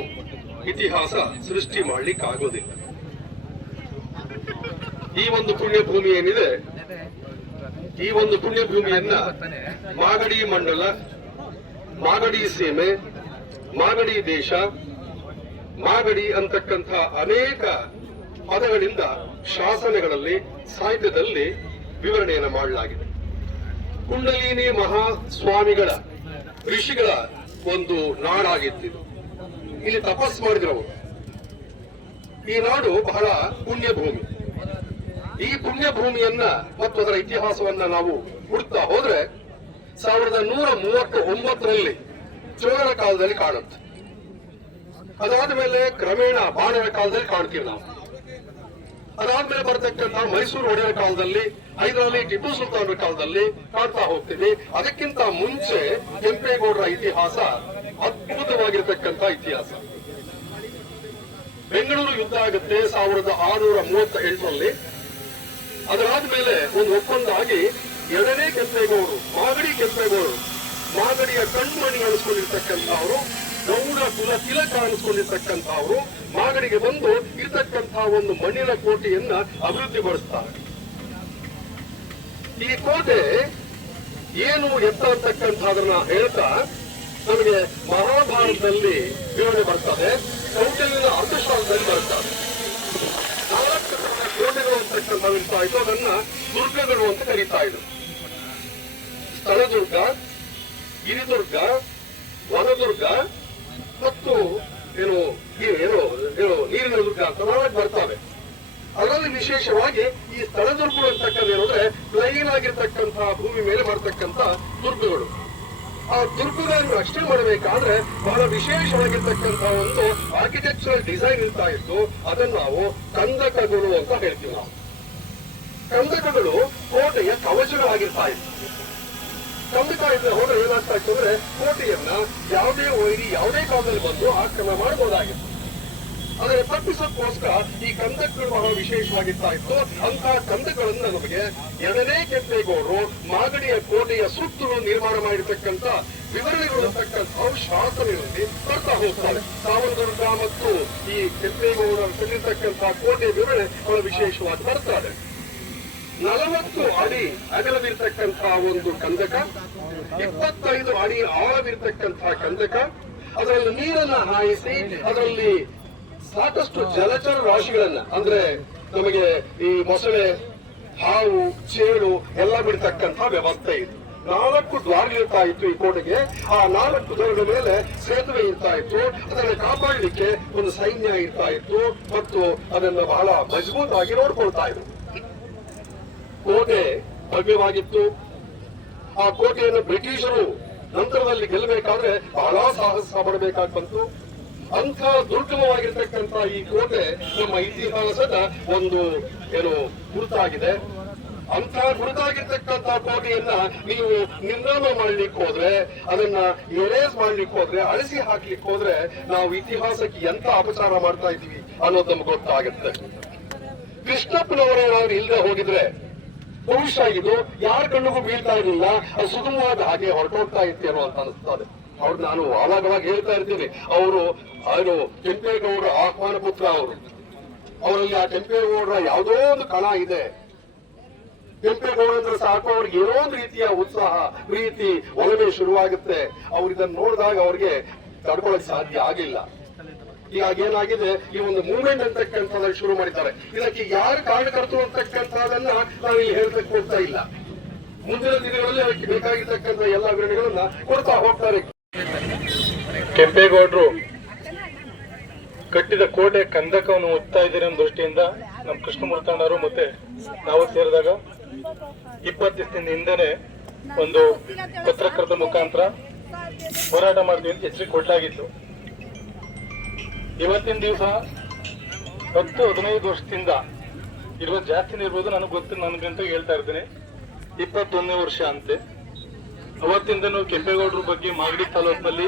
S5: ಇತಿಹಾಸ ಸೃಷ್ಟಿ ಮಾಡ್ಲಿಕ್ಕೆ ಆಗೋದಿಲ್ಲ ಈ ಒಂದು ಪುಣ್ಯಭೂಮಿ ಏನಿದೆ? ಈ ಒಂದು ಪುಣ್ಯಭೂಮಿಯನ್ನ ಮಾಗಡಿ ಮಂಡಲ, ಮಾಗಡಿ ಸೀಮೆ, ಮಾಗಡಿ ದೇಶ, ಮಾಗಡಿ ಅಂತಕ್ಕಂಥ ಅನೇಕ ಪದಗಳಿಂದ ಶಾಸನಗಳಲ್ಲಿ, ಸಾಹಿತ್ಯದಲ್ಲಿ ವಿವರಣೆಯನ್ನು ಮಾಡಲಾಗಿದೆ. ಕುಂಡಲಿನಿ ಮಹಾಸ್ವಾಮಿಗಳ ಋಷಿಗಳ ಒಂದು ನಾಡಾಗಿತ್ತು ಇಲ್ಲಿ ತಪಸ್ ಮಾಡಿದ್ರು ಈ ನಾಡು ಬಹಳ ಪುಣ್ಯ ಭೂಮಿ ಈ ಪುಣ್ಯ ಭೂಮಿಯನ್ನ ಮತ್ತು ಅದರ ಇತಿಹಾಸವನ್ನ ನಾವು ಹುಡ್ತಾ ಹೋದ್ರೆ ಸಾವಿರದ ನೂರ ಮೂವತ್ತ ಒಂಬತ್ತರಲ್ಲಿ ಚೋಳರ ಕಾಲದಲ್ಲಿ ಕಾಣುತ್ತೆ. ಅದಾದ ಮೇಲೆ ಕ್ರಮೇಣ ಬಾಣರ ಕಾಲದಲ್ಲಿ ಕಾಣ್ತೀವಿ ನಾವು. ಅದಾದ್ಮೇಲೆ ಬರ್ತಕ್ಕಂಥ ಮೈಸೂರು ಒಡೆಯರ ಕಾಲದಲ್ಲಿ, ಹೈದರಾಲಿ ಟಿಪ್ಪು ಸುಲ್ತಾನರ ಕಾಲದಲ್ಲಿ ಕಾಣ್ತಾ ಹೋಗ್ತೀವಿ. ಅದಕ್ಕಿಂತ ಮುಂಚೆ ಕೆಂಪೇಗೌಡರ ಇತಿಹಾಸ ಅದ್ಭುತವಾಗಿರ್ತಕ್ಕಂಥ ಇತಿಹಾಸ. ಬೆಂಗಳೂರು ಯುದ್ಧ ಆಗುತ್ತೆ, ಸಾವಿರದ ಆರುನೂರ ಮೂವತ್ತ ಎಂಟರಲ್ಲಿ ಅದರಾದ್ಮೇಲೆ ಒಂದು ಒಪ್ಪಂದ ಆಗಿ ಎರಡನೇ ಕೆಂಪೇಗೌಡರು, ಮಾಗಡಿ ಕೆಂಪೇಗೌಡರು, ಮಾಗಡಿಯ ಕಣ್ಮಣಿ ಅನಿಸ್ಕೊಂಡಿರ್ತಕ್ಕಂಥವ್ರು ಗೌಡ ಕುಲ ತಿಲಕ ಅನಿಸ್ಕೊಂಡಿರ್ತಕ್ಕಂಥವ್ರು ಮಾಗಡಿಗೆ ಬಂದು ಇರ್ತಕ್ಕಂತಹ ಒಂದು ಮಣ್ಣಿನ ಕೋಟೆಯನ್ನ ಅಭಿವೃದ್ಧಿಪಡಿಸ್ತಾರೆ ಈ ಕೋಟೆ ಏನು ಎತ್ತ ಅಂತಕ್ಕಂಥದನ್ನ ಹೇಳ್ತಾ ನಮಗೆ ಮಹಾಭಾರತದಲ್ಲಿ ವಿವರಣೆ ಬರ್ತದೆ. ಕೌಟಲ್ಯನ ಅರ್ಥಶಾಸ್ತ್ರದಲ್ಲಿ ಬರ್ತದೆ. ನಾಲ್ಕು ಕೋಟೆಗಳು ಅಂತಕ್ಕಂಥ ಇತ್ತು. ಅದನ್ನ ದುರ್ಗಗಳು ಅಂತ ಕರೀತಾ ಇದ್ರು. ಸ್ಥಳದುರ್ಗ, ಗಿರಿದುರ್ಗ, ವನದುರ್ಗ ಮತ್ತು ಏನು ಏನು ಏನು, ನೀರಿನ ದುರ್ಗ ಅಂತ ಒಳಗೆ ಬರ್ತವೆ. ಅದರಲ್ಲಿ ವಿಶೇಷವಾಗಿ ಈ ಸ್ಥಳದುರ್ಗಗಳು ಅಂತಕ್ಕಂಥ ಏನಂದ್ರೆ ಪ್ಲೈನ್ ಆಗಿರ್ತಕ್ಕಂತಹ ಭೂಮಿ ಮೇಲೆ ಬರ್ತಕ್ಕಂಥ ದುರ್ಗಗಳು. ಆ ದುರ್ಗಗಳನ್ನು ರಕ್ಷಣೆ ಮಾಡಬೇಕಾದ್ರೆ ಬಹಳ ವಿಶೇಷವಾಗಿರ್ತಕ್ಕಂತಹ ಒಂದು ಆರ್ಕಿಟೆಕ್ಚರಲ್ ಡಿಸೈನ್ ಇರ್ತಾ ಇತ್ತು ಅದನ್ನು ನಾವು ಕಂದಕಗಳು ಅಂತ ಹೇಳ್ತೀವಿ ನಾವು. ಕಂದಕಗಳು ಕೋಟೆಯ ಕವಚಗಳಾಗಿರ್ತಾ ಇತ್ತು ಕಂದಕ ಇದ್ರೆ ಹೋದ್ರೆ ಏನಾಗ್ತಾ ಇತ್ತು ಕೋಟೆಯನ್ನ ಯಾವುದೇ ವೈರಿ, ಯಾವುದೇ ಕಾಲದಲ್ಲಿ ಬಂದು ಆಕ್ರಮಣ ಮಾಡಬಹುದಾಗಿತ್ತು. ಆದರೆ ತಪ್ಪಿಸೋದಕ್ಕೋಸ್ಕರ ಈ ಕಂದಕಗಳು ಬಹಳ ವಿಶೇಷವಾಗಿರ್ತಾ ಇತ್ತು. ಅಂತಹ ಕಂದಕಗಳನ್ನ ನಮಗೆ ಎರಡನೇ ಕೆಂಪೇಗೌಡರು ಮಾಗಡಿಯ ಕೋಟೆಯ ಸುತ್ತಲೂ ನಿರ್ಮಾಣ ಮಾಡಿರ್ತಕ್ಕಂಥ ವಿವರಣೆಗಳು ಶಾಸನಗಳಲ್ಲಿ ಬರ್ತಾ ಹೋಗ್ತಾರೆ ಸಾವನದುರ್ಗ ಮತ್ತು ಈ ಕೆಂಪೇಗೌಡರು ಸಲ್ಲಿರ್ತಕ್ಕಂತಹ ಕೋಟೆಯ ವಿವರಣೆ ಬಹಳ ವಿಶೇಷವಾಗಿ ಬರ್ತಾರೆ ನಲವತ್ತು ಅಡಿ ಅಗಲವಿರ್ತಕ್ಕಂತಹ ಒಂದು ಕಂದಕ, ಇಪ್ಪತ್ತೈದು ಅಡಿ ಆಳವಿರ್ತಕ್ಕಂತಹ ಕಂದಕ, ಅದರಲ್ಲಿ ನೀರನ್ನ ಹಾಯಿಸಿ, ಅದರಲ್ಲಿ ಸಾಕಷ್ಟು ಜಲಚರ ರಾಶಿಗಳನ್ನ, ಅಂದ್ರೆ ನಮಗೆ ಈ ಮೊಸಳೆ, ಹಾವು, ಚೇಳು ಎಲ್ಲ ಬಿಡ್ತಕ್ಕಂಥ ವ್ಯವಸ್ಥೆ ಇದೆ. ನಾಲ್ಕು ದ್ವಾರಗಳಿರ್ತಾ ಇತ್ತು ಈ ಕೋಟೆಗೆ. ಆ ನಾಲ್ಕು ದ್ವಾರದ ಮೇಲೆ ಸೇತುವೆ ಇರ್ತಾ ಇತ್ತು. ಅದನ್ನು ಕಾಪಾಡಲಿಕ್ಕೆ ಒಂದು ಸೈನ್ಯ ಇರ್ತಾ ಇತ್ತು. ಮತ್ತು ಅದನ್ನು ಬಹಳ ಮಜಬೂತಾಗಿ ನೋಡ್ಕೊಳ್ತಾ ಇದ್ರು. ಕೋಟೆ ಭವ್ಯವಾಗಿತ್ತು. ಆ ಕೋಟೆಯನ್ನು ಬ್ರಿಟಿಷರು ನಂತರದಲ್ಲಿ ಗೆಲ್ಲಬೇಕಾದ್ರೆ ಬಹಳ ಸಾಹಸ ಪಡಬೇಕಾಗಿ ಬಂತು ಅಂಥ ದುರ್ಗಮವಾಗಿರ್ತಕ್ಕಂಥ ಈ ಕೋಟೆ ನಮ್ಮ ಇತಿಹಾಸದ ಒಂದು ಏನು ಗುರುತಾಗಿದೆ. ಅಂಥ ಗುರುತಾಗಿರ್ತಕ್ಕಂಥ ಕೋಟೆಯನ್ನ ನೀವು ನಿರ್ನಾಮ ಮಾಡ್ಲಿಕ್ಕೆ ಹೋದ್ರೆ, ಅದನ್ನ ಎರೇಸ್ ಮಾಡ್ಲಿಕ್ಕೆ ಹೋದ್ರೆ, ಅಳಿಸಿ ಹಾಕ್ಲಿಕ್ಕೆ ಹೋದ್ರೆ ನಾವು ಇತಿಹಾಸಕ್ಕೆ ಎಂತ ಅಪಚಾರ ಮಾಡ್ತಾ ಇದೀವಿ ಅನ್ನೋದು ನಮ್ಗೆ ಗೊತ್ತಾಗುತ್ತೆ. ಕೃಷ್ಣಪ್ಪನವರೇನಾದ್ರೂ ಇಲ್ಲದೆ ಹೋಗಿದ್ರೆ ಬಹುಶಃ ಇದು ಯಾರ ಕಣ್ಣಿಗೂ ಬೀಳ್ತಾ ಇರಲಿಲ್ಲ, ಅದು ಸುಗಮವಾದ ಹಾಗೆ ಹೊರಟೋಗ್ತಾ ಇರ್ತೇನೋ ಅಂತ ಅನಿಸ್ತದೆ ಅವ್ರು ನಾನು ಅವಾಗವಾಗ ಹೇಳ್ತಾ ಇರ್ತೀನಿ, ಅವರು ಅವರು ಕೆಂಪೇಗೌಡರ ಆಹ್ವಾನ ಪುತ್ರ ಅವರು. ಅವರಲ್ಲಿ ಆ ಕೆಂಪೇಗೌಡರ ಯಾವುದೋ ಒಂದು ಕಣ ಇದೆ. ಕೆಂಪೇಗೌಡ ಸಾಕು, ಅವ್ರಿಗೆ ಏನೋ ಒಂದು ರೀತಿಯ ಉತ್ಸಾಹ, ಪ್ರೀತಿ, ಒಲವೇ ಶುರುವಾಗುತ್ತೆ. ಅವ್ರು ಇದನ್ನ ನೋಡಿದಾಗ ಅವ್ರಿಗೆ ತಡ್ಕೊಳಕ್ ಸಾಧ್ಯ ಆಗಿಲ್ಲ. ಹೀಗಾಗಿ ಏನಾಗಿದೆ ಈ ಒಂದು ಮೂವ್ಮೆಂಟ್ ಅಂತಕ್ಕಂಥದ್ದು ಶುರು ಮಾಡಿದ್ದಾರೆ. ಇದಕ್ಕೆ ಯಾರು ಕಾರಣಕರ್ತರು ಅಂತಕ್ಕಂಥದನ್ನ ನಾವು ಇಲ್ಲಿ ಹೇಳ್ತಕ್ಕೆ ಹೋಗ್ತಾ ಇಲ್ಲ. ಮುಂದಿನ ದಿನಗಳಲ್ಲಿ ಅದಕ್ಕೆ ಬೇಕಾಗಿರ್ತಕ್ಕಂಥ ಎಲ್ಲ ವಿವರಣೆಗಳನ್ನ ಕೊಡ್ತಾ ಹೋಗ್ತಾರೆ.
S7: ಕೆಂಪೇಗೌಡರು, ಕಟ್ಟಿದ ಕೋಟೆ ಕಂದಕವನ್ನು ಒತ್ತಾ ಇದ್ದೀರಿ ಅನ್ನೋ ದೃಷ್ಟಿಯಿಂದ ನಮ್ಮ ಕೃಷ್ಣಮೂರ್ತಣ್ಣರು ಮತ್ತೆ ನಾವು ಸೇರಿದಾಗ ಇಪ್ಪತ್ತು ದಿನ ಹಿಂದೆನೆ ಒಂದು ಪತ್ರಕರ್ತ ಮುಖಾಂತರ ಹೋರಾಟ ಮಾಡ್ತೀವಿ ಅಂತ ಎಚ್ಚರಿಕೆ ಕೊಡ್ಲಾಗಿತ್ತು. ಇವತ್ತಿನ ದಿವಸ ಹತ್ತು, ಹದಿನೈದು ವರ್ಷದಿಂದ ಇರುವ ಜಾಸ್ತಿನೇ ಇರ್ಬೋದು ನನಗೆ ಗೊತ್ತು, ನನಗಂತ ಹೇಳ್ತಾ ಇರ್ತೀನಿ. ಇಪ್ಪತ್ತೊಂದನೇ ವರ್ಷ ಅಂತೆ. ಅವತ್ತಿಂದನೂ ಕೆಂಪೇಗೌಡರ ಬಗ್ಗೆ ಮಾಗಡಿ ತಾಲೂಕಿನಲ್ಲಿ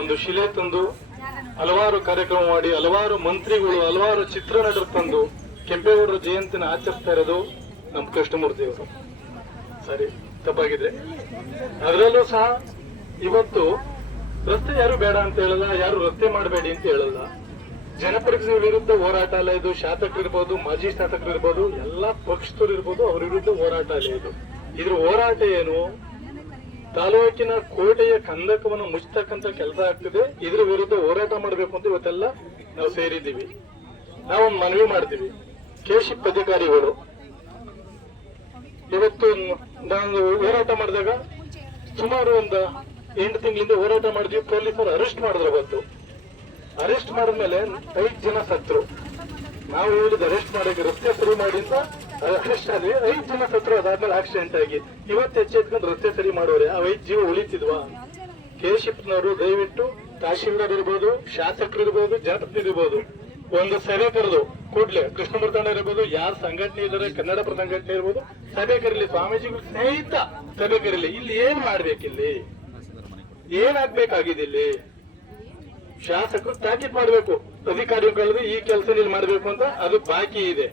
S7: ಒಂದು ಶಿಲೆ ತಂದು ಹಲವಾರು ಕಾರ್ಯಕ್ರಮ ಮಾಡಿ, ಹಲವಾರು ಮಂತ್ರಿಗಳು, ಹಲವಾರು ಚಿತ್ರ ನಟರು ತಂದು ಕೆಂಪೇಗೌಡರ ಜಯಂತಿನ ಆಚರಿಸ್ತಾ ಇರೋದು ನಮ್ಮ ಕೃಷ್ಣಮೂರ್ತಿಯವರು ಸರಿ, ತಪ್ಪಾಗಿದೆ. ಅದರಲ್ಲೂ ಸಹ ಇವತ್ತು ರಸ್ತೆ ಯಾರು ಬೇಡ ಅಂತ ಹೇಳಲ್ಲ, ಯಾರು ರಸ್ತೆ ಮಾಡಬೇಡಿ ಅಂತ ಹೇಳಲ್ಲ. ಜನಪ್ರತಿನಿಧಿ ವಿರುದ್ಧ ಹೋರಾಟ ಅಲ್ಲ ಇದು. ಶಾಸಕರು ಇರ್ಬೋದು, ಮಾಜಿ ಶಾಸಕರು ಇರ್ಬೋದು, ಎಲ್ಲಾ ಪಕ್ಷದವ್ರು ಇರ್ಬೋದು, ಅವ್ರ ವಿರುದ್ಧ ಹೋರಾಟ ಅಲ್ಲ ಇದು. ಇದ್ರ ಹೋರಾಟ ಏನು? ತಾಲೂಕಿನ ಕೋಟೆಯ ಕಂದಕವನ್ನು ಮುಚ್ಚತಕ್ಕಂತ ಕೆಲಸ ಆಗ್ತಿದೆ. ಇದ್ರ ವಿರುದ್ಧ ಹೋರಾಟ ಮಾಡಬೇಕು ಅಂತ ಇವತ್ತೆಲ್ಲ ನಾವು ಸೇರಿದ್ದೀವಿ. ನಾವು ಮನವಿ ಮಾಡ್ತೀವಿ. ಕೆಶಿಪ್ ಅಧಿಕಾರಿಗಳು ಇವತ್ತು ನಾನು ಹೋರಾಟ ಮಾಡಿದಾಗ ಸುಮಾರು ಒಂದು ಎಂಟು ತಿಂಗಳಿಂದ ಹೋರಾಟ ಮಾಡಿದ್ವಿ. ಪೊಲೀಸರು ಅರೆಸ್ಟ್ ಮಾಡಿದ್ರು ಅವತ್ತು. ಅರೆಸ್ಟ್ ಮಾಡಿದ್ಮೇಲೆ ಐದು ಜನ ಸತ್ರು. ನಾವು ಹೇಳಿದ ಅರೆಸ್ಟ್ ಮಾಡಕ್ಕೆ ರಸ್ತೆ ಸರಿ ಮಾಡಿ ಅಂತ ಅರೆಸ್ಟ್ ಆದ್ವಿ ಐದು ಜನ ಸತ್ರು ಅದಾದ್ಮೇಲೆ ಆಕ್ಸಿಡೆಂಟ್ ಆಗಿ. ಇವತ್ತು ಎಚ್ಚೆತ್ಕೊಂಡು ರಸ್ತೆ ಸರಿ ಮಾಡೋರೆ. ಆ ಐದು ಜೀವ ಉಳಿತಿದ್ವಾ? ಕೇಶಿಪ್ನವರು ದಯವಿಟ್ಟು ತಹಶೀಲ್ದಾರ್ ಇರ್ಬೋದು ಶಾಸಕರು ಇರ್ಬೋದು ಜನಪ್ರತಿನಿಧಿ ಒಂದು ಸಭೆ ಕರೆದು ಕೂಡ್ಲೆ ಕೃಷ್ಣಮೂರ್ತಣ್ಣ ಇರ್ಬೋದು, ಯಾರ ಸಂಘಟನೆ ಇದ್ದಾರೆ ಕನ್ನಡಪರ ಸಂಘಟನೆ ಇರ್ಬೋದು, ಸಭೆ ಕರೀಲಿ, ಸ್ವಾಮೀಜಿಗಳು ಸ್ನೇಹಿತ ಸಭೆ ಕರೀಲಿ. ಇಲ್ಲಿ ಏನ್ ಮಾಡ್ಬೇಕಿಲ್ಲಿ? ಏನಾಗ್ಬೇಕಾಗಿದೆ ಇಲ್ಲಿ ಶಾಸಕರು ತಾಕೀತ್ ಮಾಡಬೇಕು. ಅಧಿಕಾರಿಗಳು ಈ ಕೆಲಸ ಇಲ್ಲಿ ಮಾಡಬೇಕು ಅಂತ ಅದು ಬಾಕಿ ಇದೆ.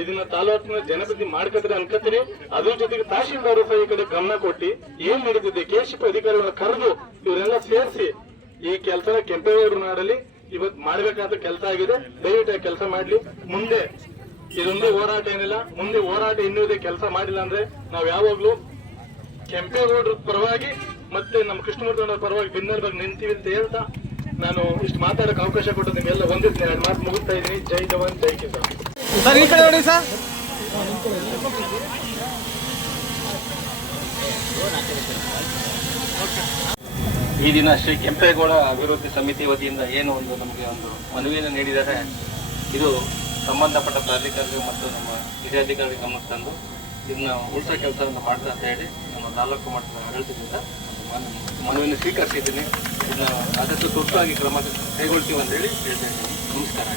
S7: ಇದನ್ನ ತಾಲೂಕಿನ ಜನಪ್ರತಿ ಮಾಡ್ಕತ್ರೆ ಅನ್ಕತ್ತೀನಿ. ಅದ್ರ ಜೊತೆಗೆ ತಹಶೀಲ್ದಾರ್ ಸಹ ಈ ಕಡೆ ಗಮನ ಕೊಟ್ಟು ಏನ್ ನಡೀತಿದೆ? ಕೆಶಿಪ್ ಅಧಿಕಾರಿಗಳನ್ನ ಕರೆದು ಇವರೆಲ್ಲ ಸೇರಿಸಿ ಈ ಕೆಲಸ ಕೆಂಪೇಗೌಡರು ನಾಡಲ್ಲಿ ಇವತ್ತು ಮಾಡ್ಬೇಕಾದ ಕೆಲಸ ಆಗಿದೆ. ದಯವಿಟ್ಟು ಕೆಲಸ ಮಾಡ್ಲಿ. ಮುಂದೆ ಇದೊಂದು ಹೋರಾಟ ಏನಿಲ್ಲ. ಮುಂದೆ ಹೋರಾಟ ಇನ್ನುವುದೇ ಕೆಲಸ ಮಾಡಿಲ್ಲ ಅಂದ್ರೆ ನಾವ್ ಯಾವಾಗ್ಲೂ ಕೆಂಪೇಗೌಡರ ಪರವಾಗಿ ಮತ್ತೆ ನಮ್ಮ ಕೃಷ್ಣಮೂರ್ತಿ ಪರವಾಗಿ ಭಿನ್ನರ ನಿಂತೀವಿ ಅಂತ ಹೇಳ್ತಾ ನಾನು ಇಷ್ಟು ಮಾತಾಡಕ್ಕೆ ಅವಕಾಶ ಕೊಟ್ಟು ನಿಮ್ಗೆಲ್ಲ ಹೊಂದಿರ್ತೀನಿ ಎರಡು ಮಾತು ಮುಗಿಸ್ತಾ ಇದ್ದೀನಿ. ಜೈ ಜವಾನ್ ಜೈ ಕಿಸಾನ್.
S1: ಸರ್ ಈ ಕಡೆ ನೋಡಿ ಸರ್.
S8: ಈ ದಿನ ಶ್ರೀ ಕೆಂಪೇಗೌಡ ಅಭಿವೃದ್ಧಿ ಸಮಿತಿ ವತಿಯಿಂದ ಏನು ಒಂದು ನಮಗೆ ಒಂದು ಮನವಿಯನ್ನು ನೀಡಿದರೆ ಇದು ಸಂಬಂಧಪಟ್ಟ ಪ್ರಾಧಿಕಾರಿಗಳು ಮತ್ತು ನಮ್ಮ ಹಿರಿಯ ಅಧಿಕಾರಿಗಳಿಗೆ ಗಮನಕ್ಕೆ ತಂದು ಇದನ್ನ ಉಳಿಸೋ ಕೆಲಸವನ್ನು ಮಾಡ್ತಾ ಅಂತ ಹೇಳಿ ನಮ್ಮ ತಾಲೂಕು ಮಟ್ಟದ ಆಡಳಿತದಿಂದ ಮನವಿಯನ್ನು ಸ್ವೀಕರಿಸಿದ್ದೀನಿ. ಇದನ್ನ ಆದಷ್ಟು ತುರ್ತಾಗಿ ಕ್ರಮ ಕೈಗೊಳ್ತೀವಿ ಅಂತ ಹೇಳಿ ಹೇಳ್ತಾ ಇದ್ದೀನಿ. ನಮಸ್ಕಾರ.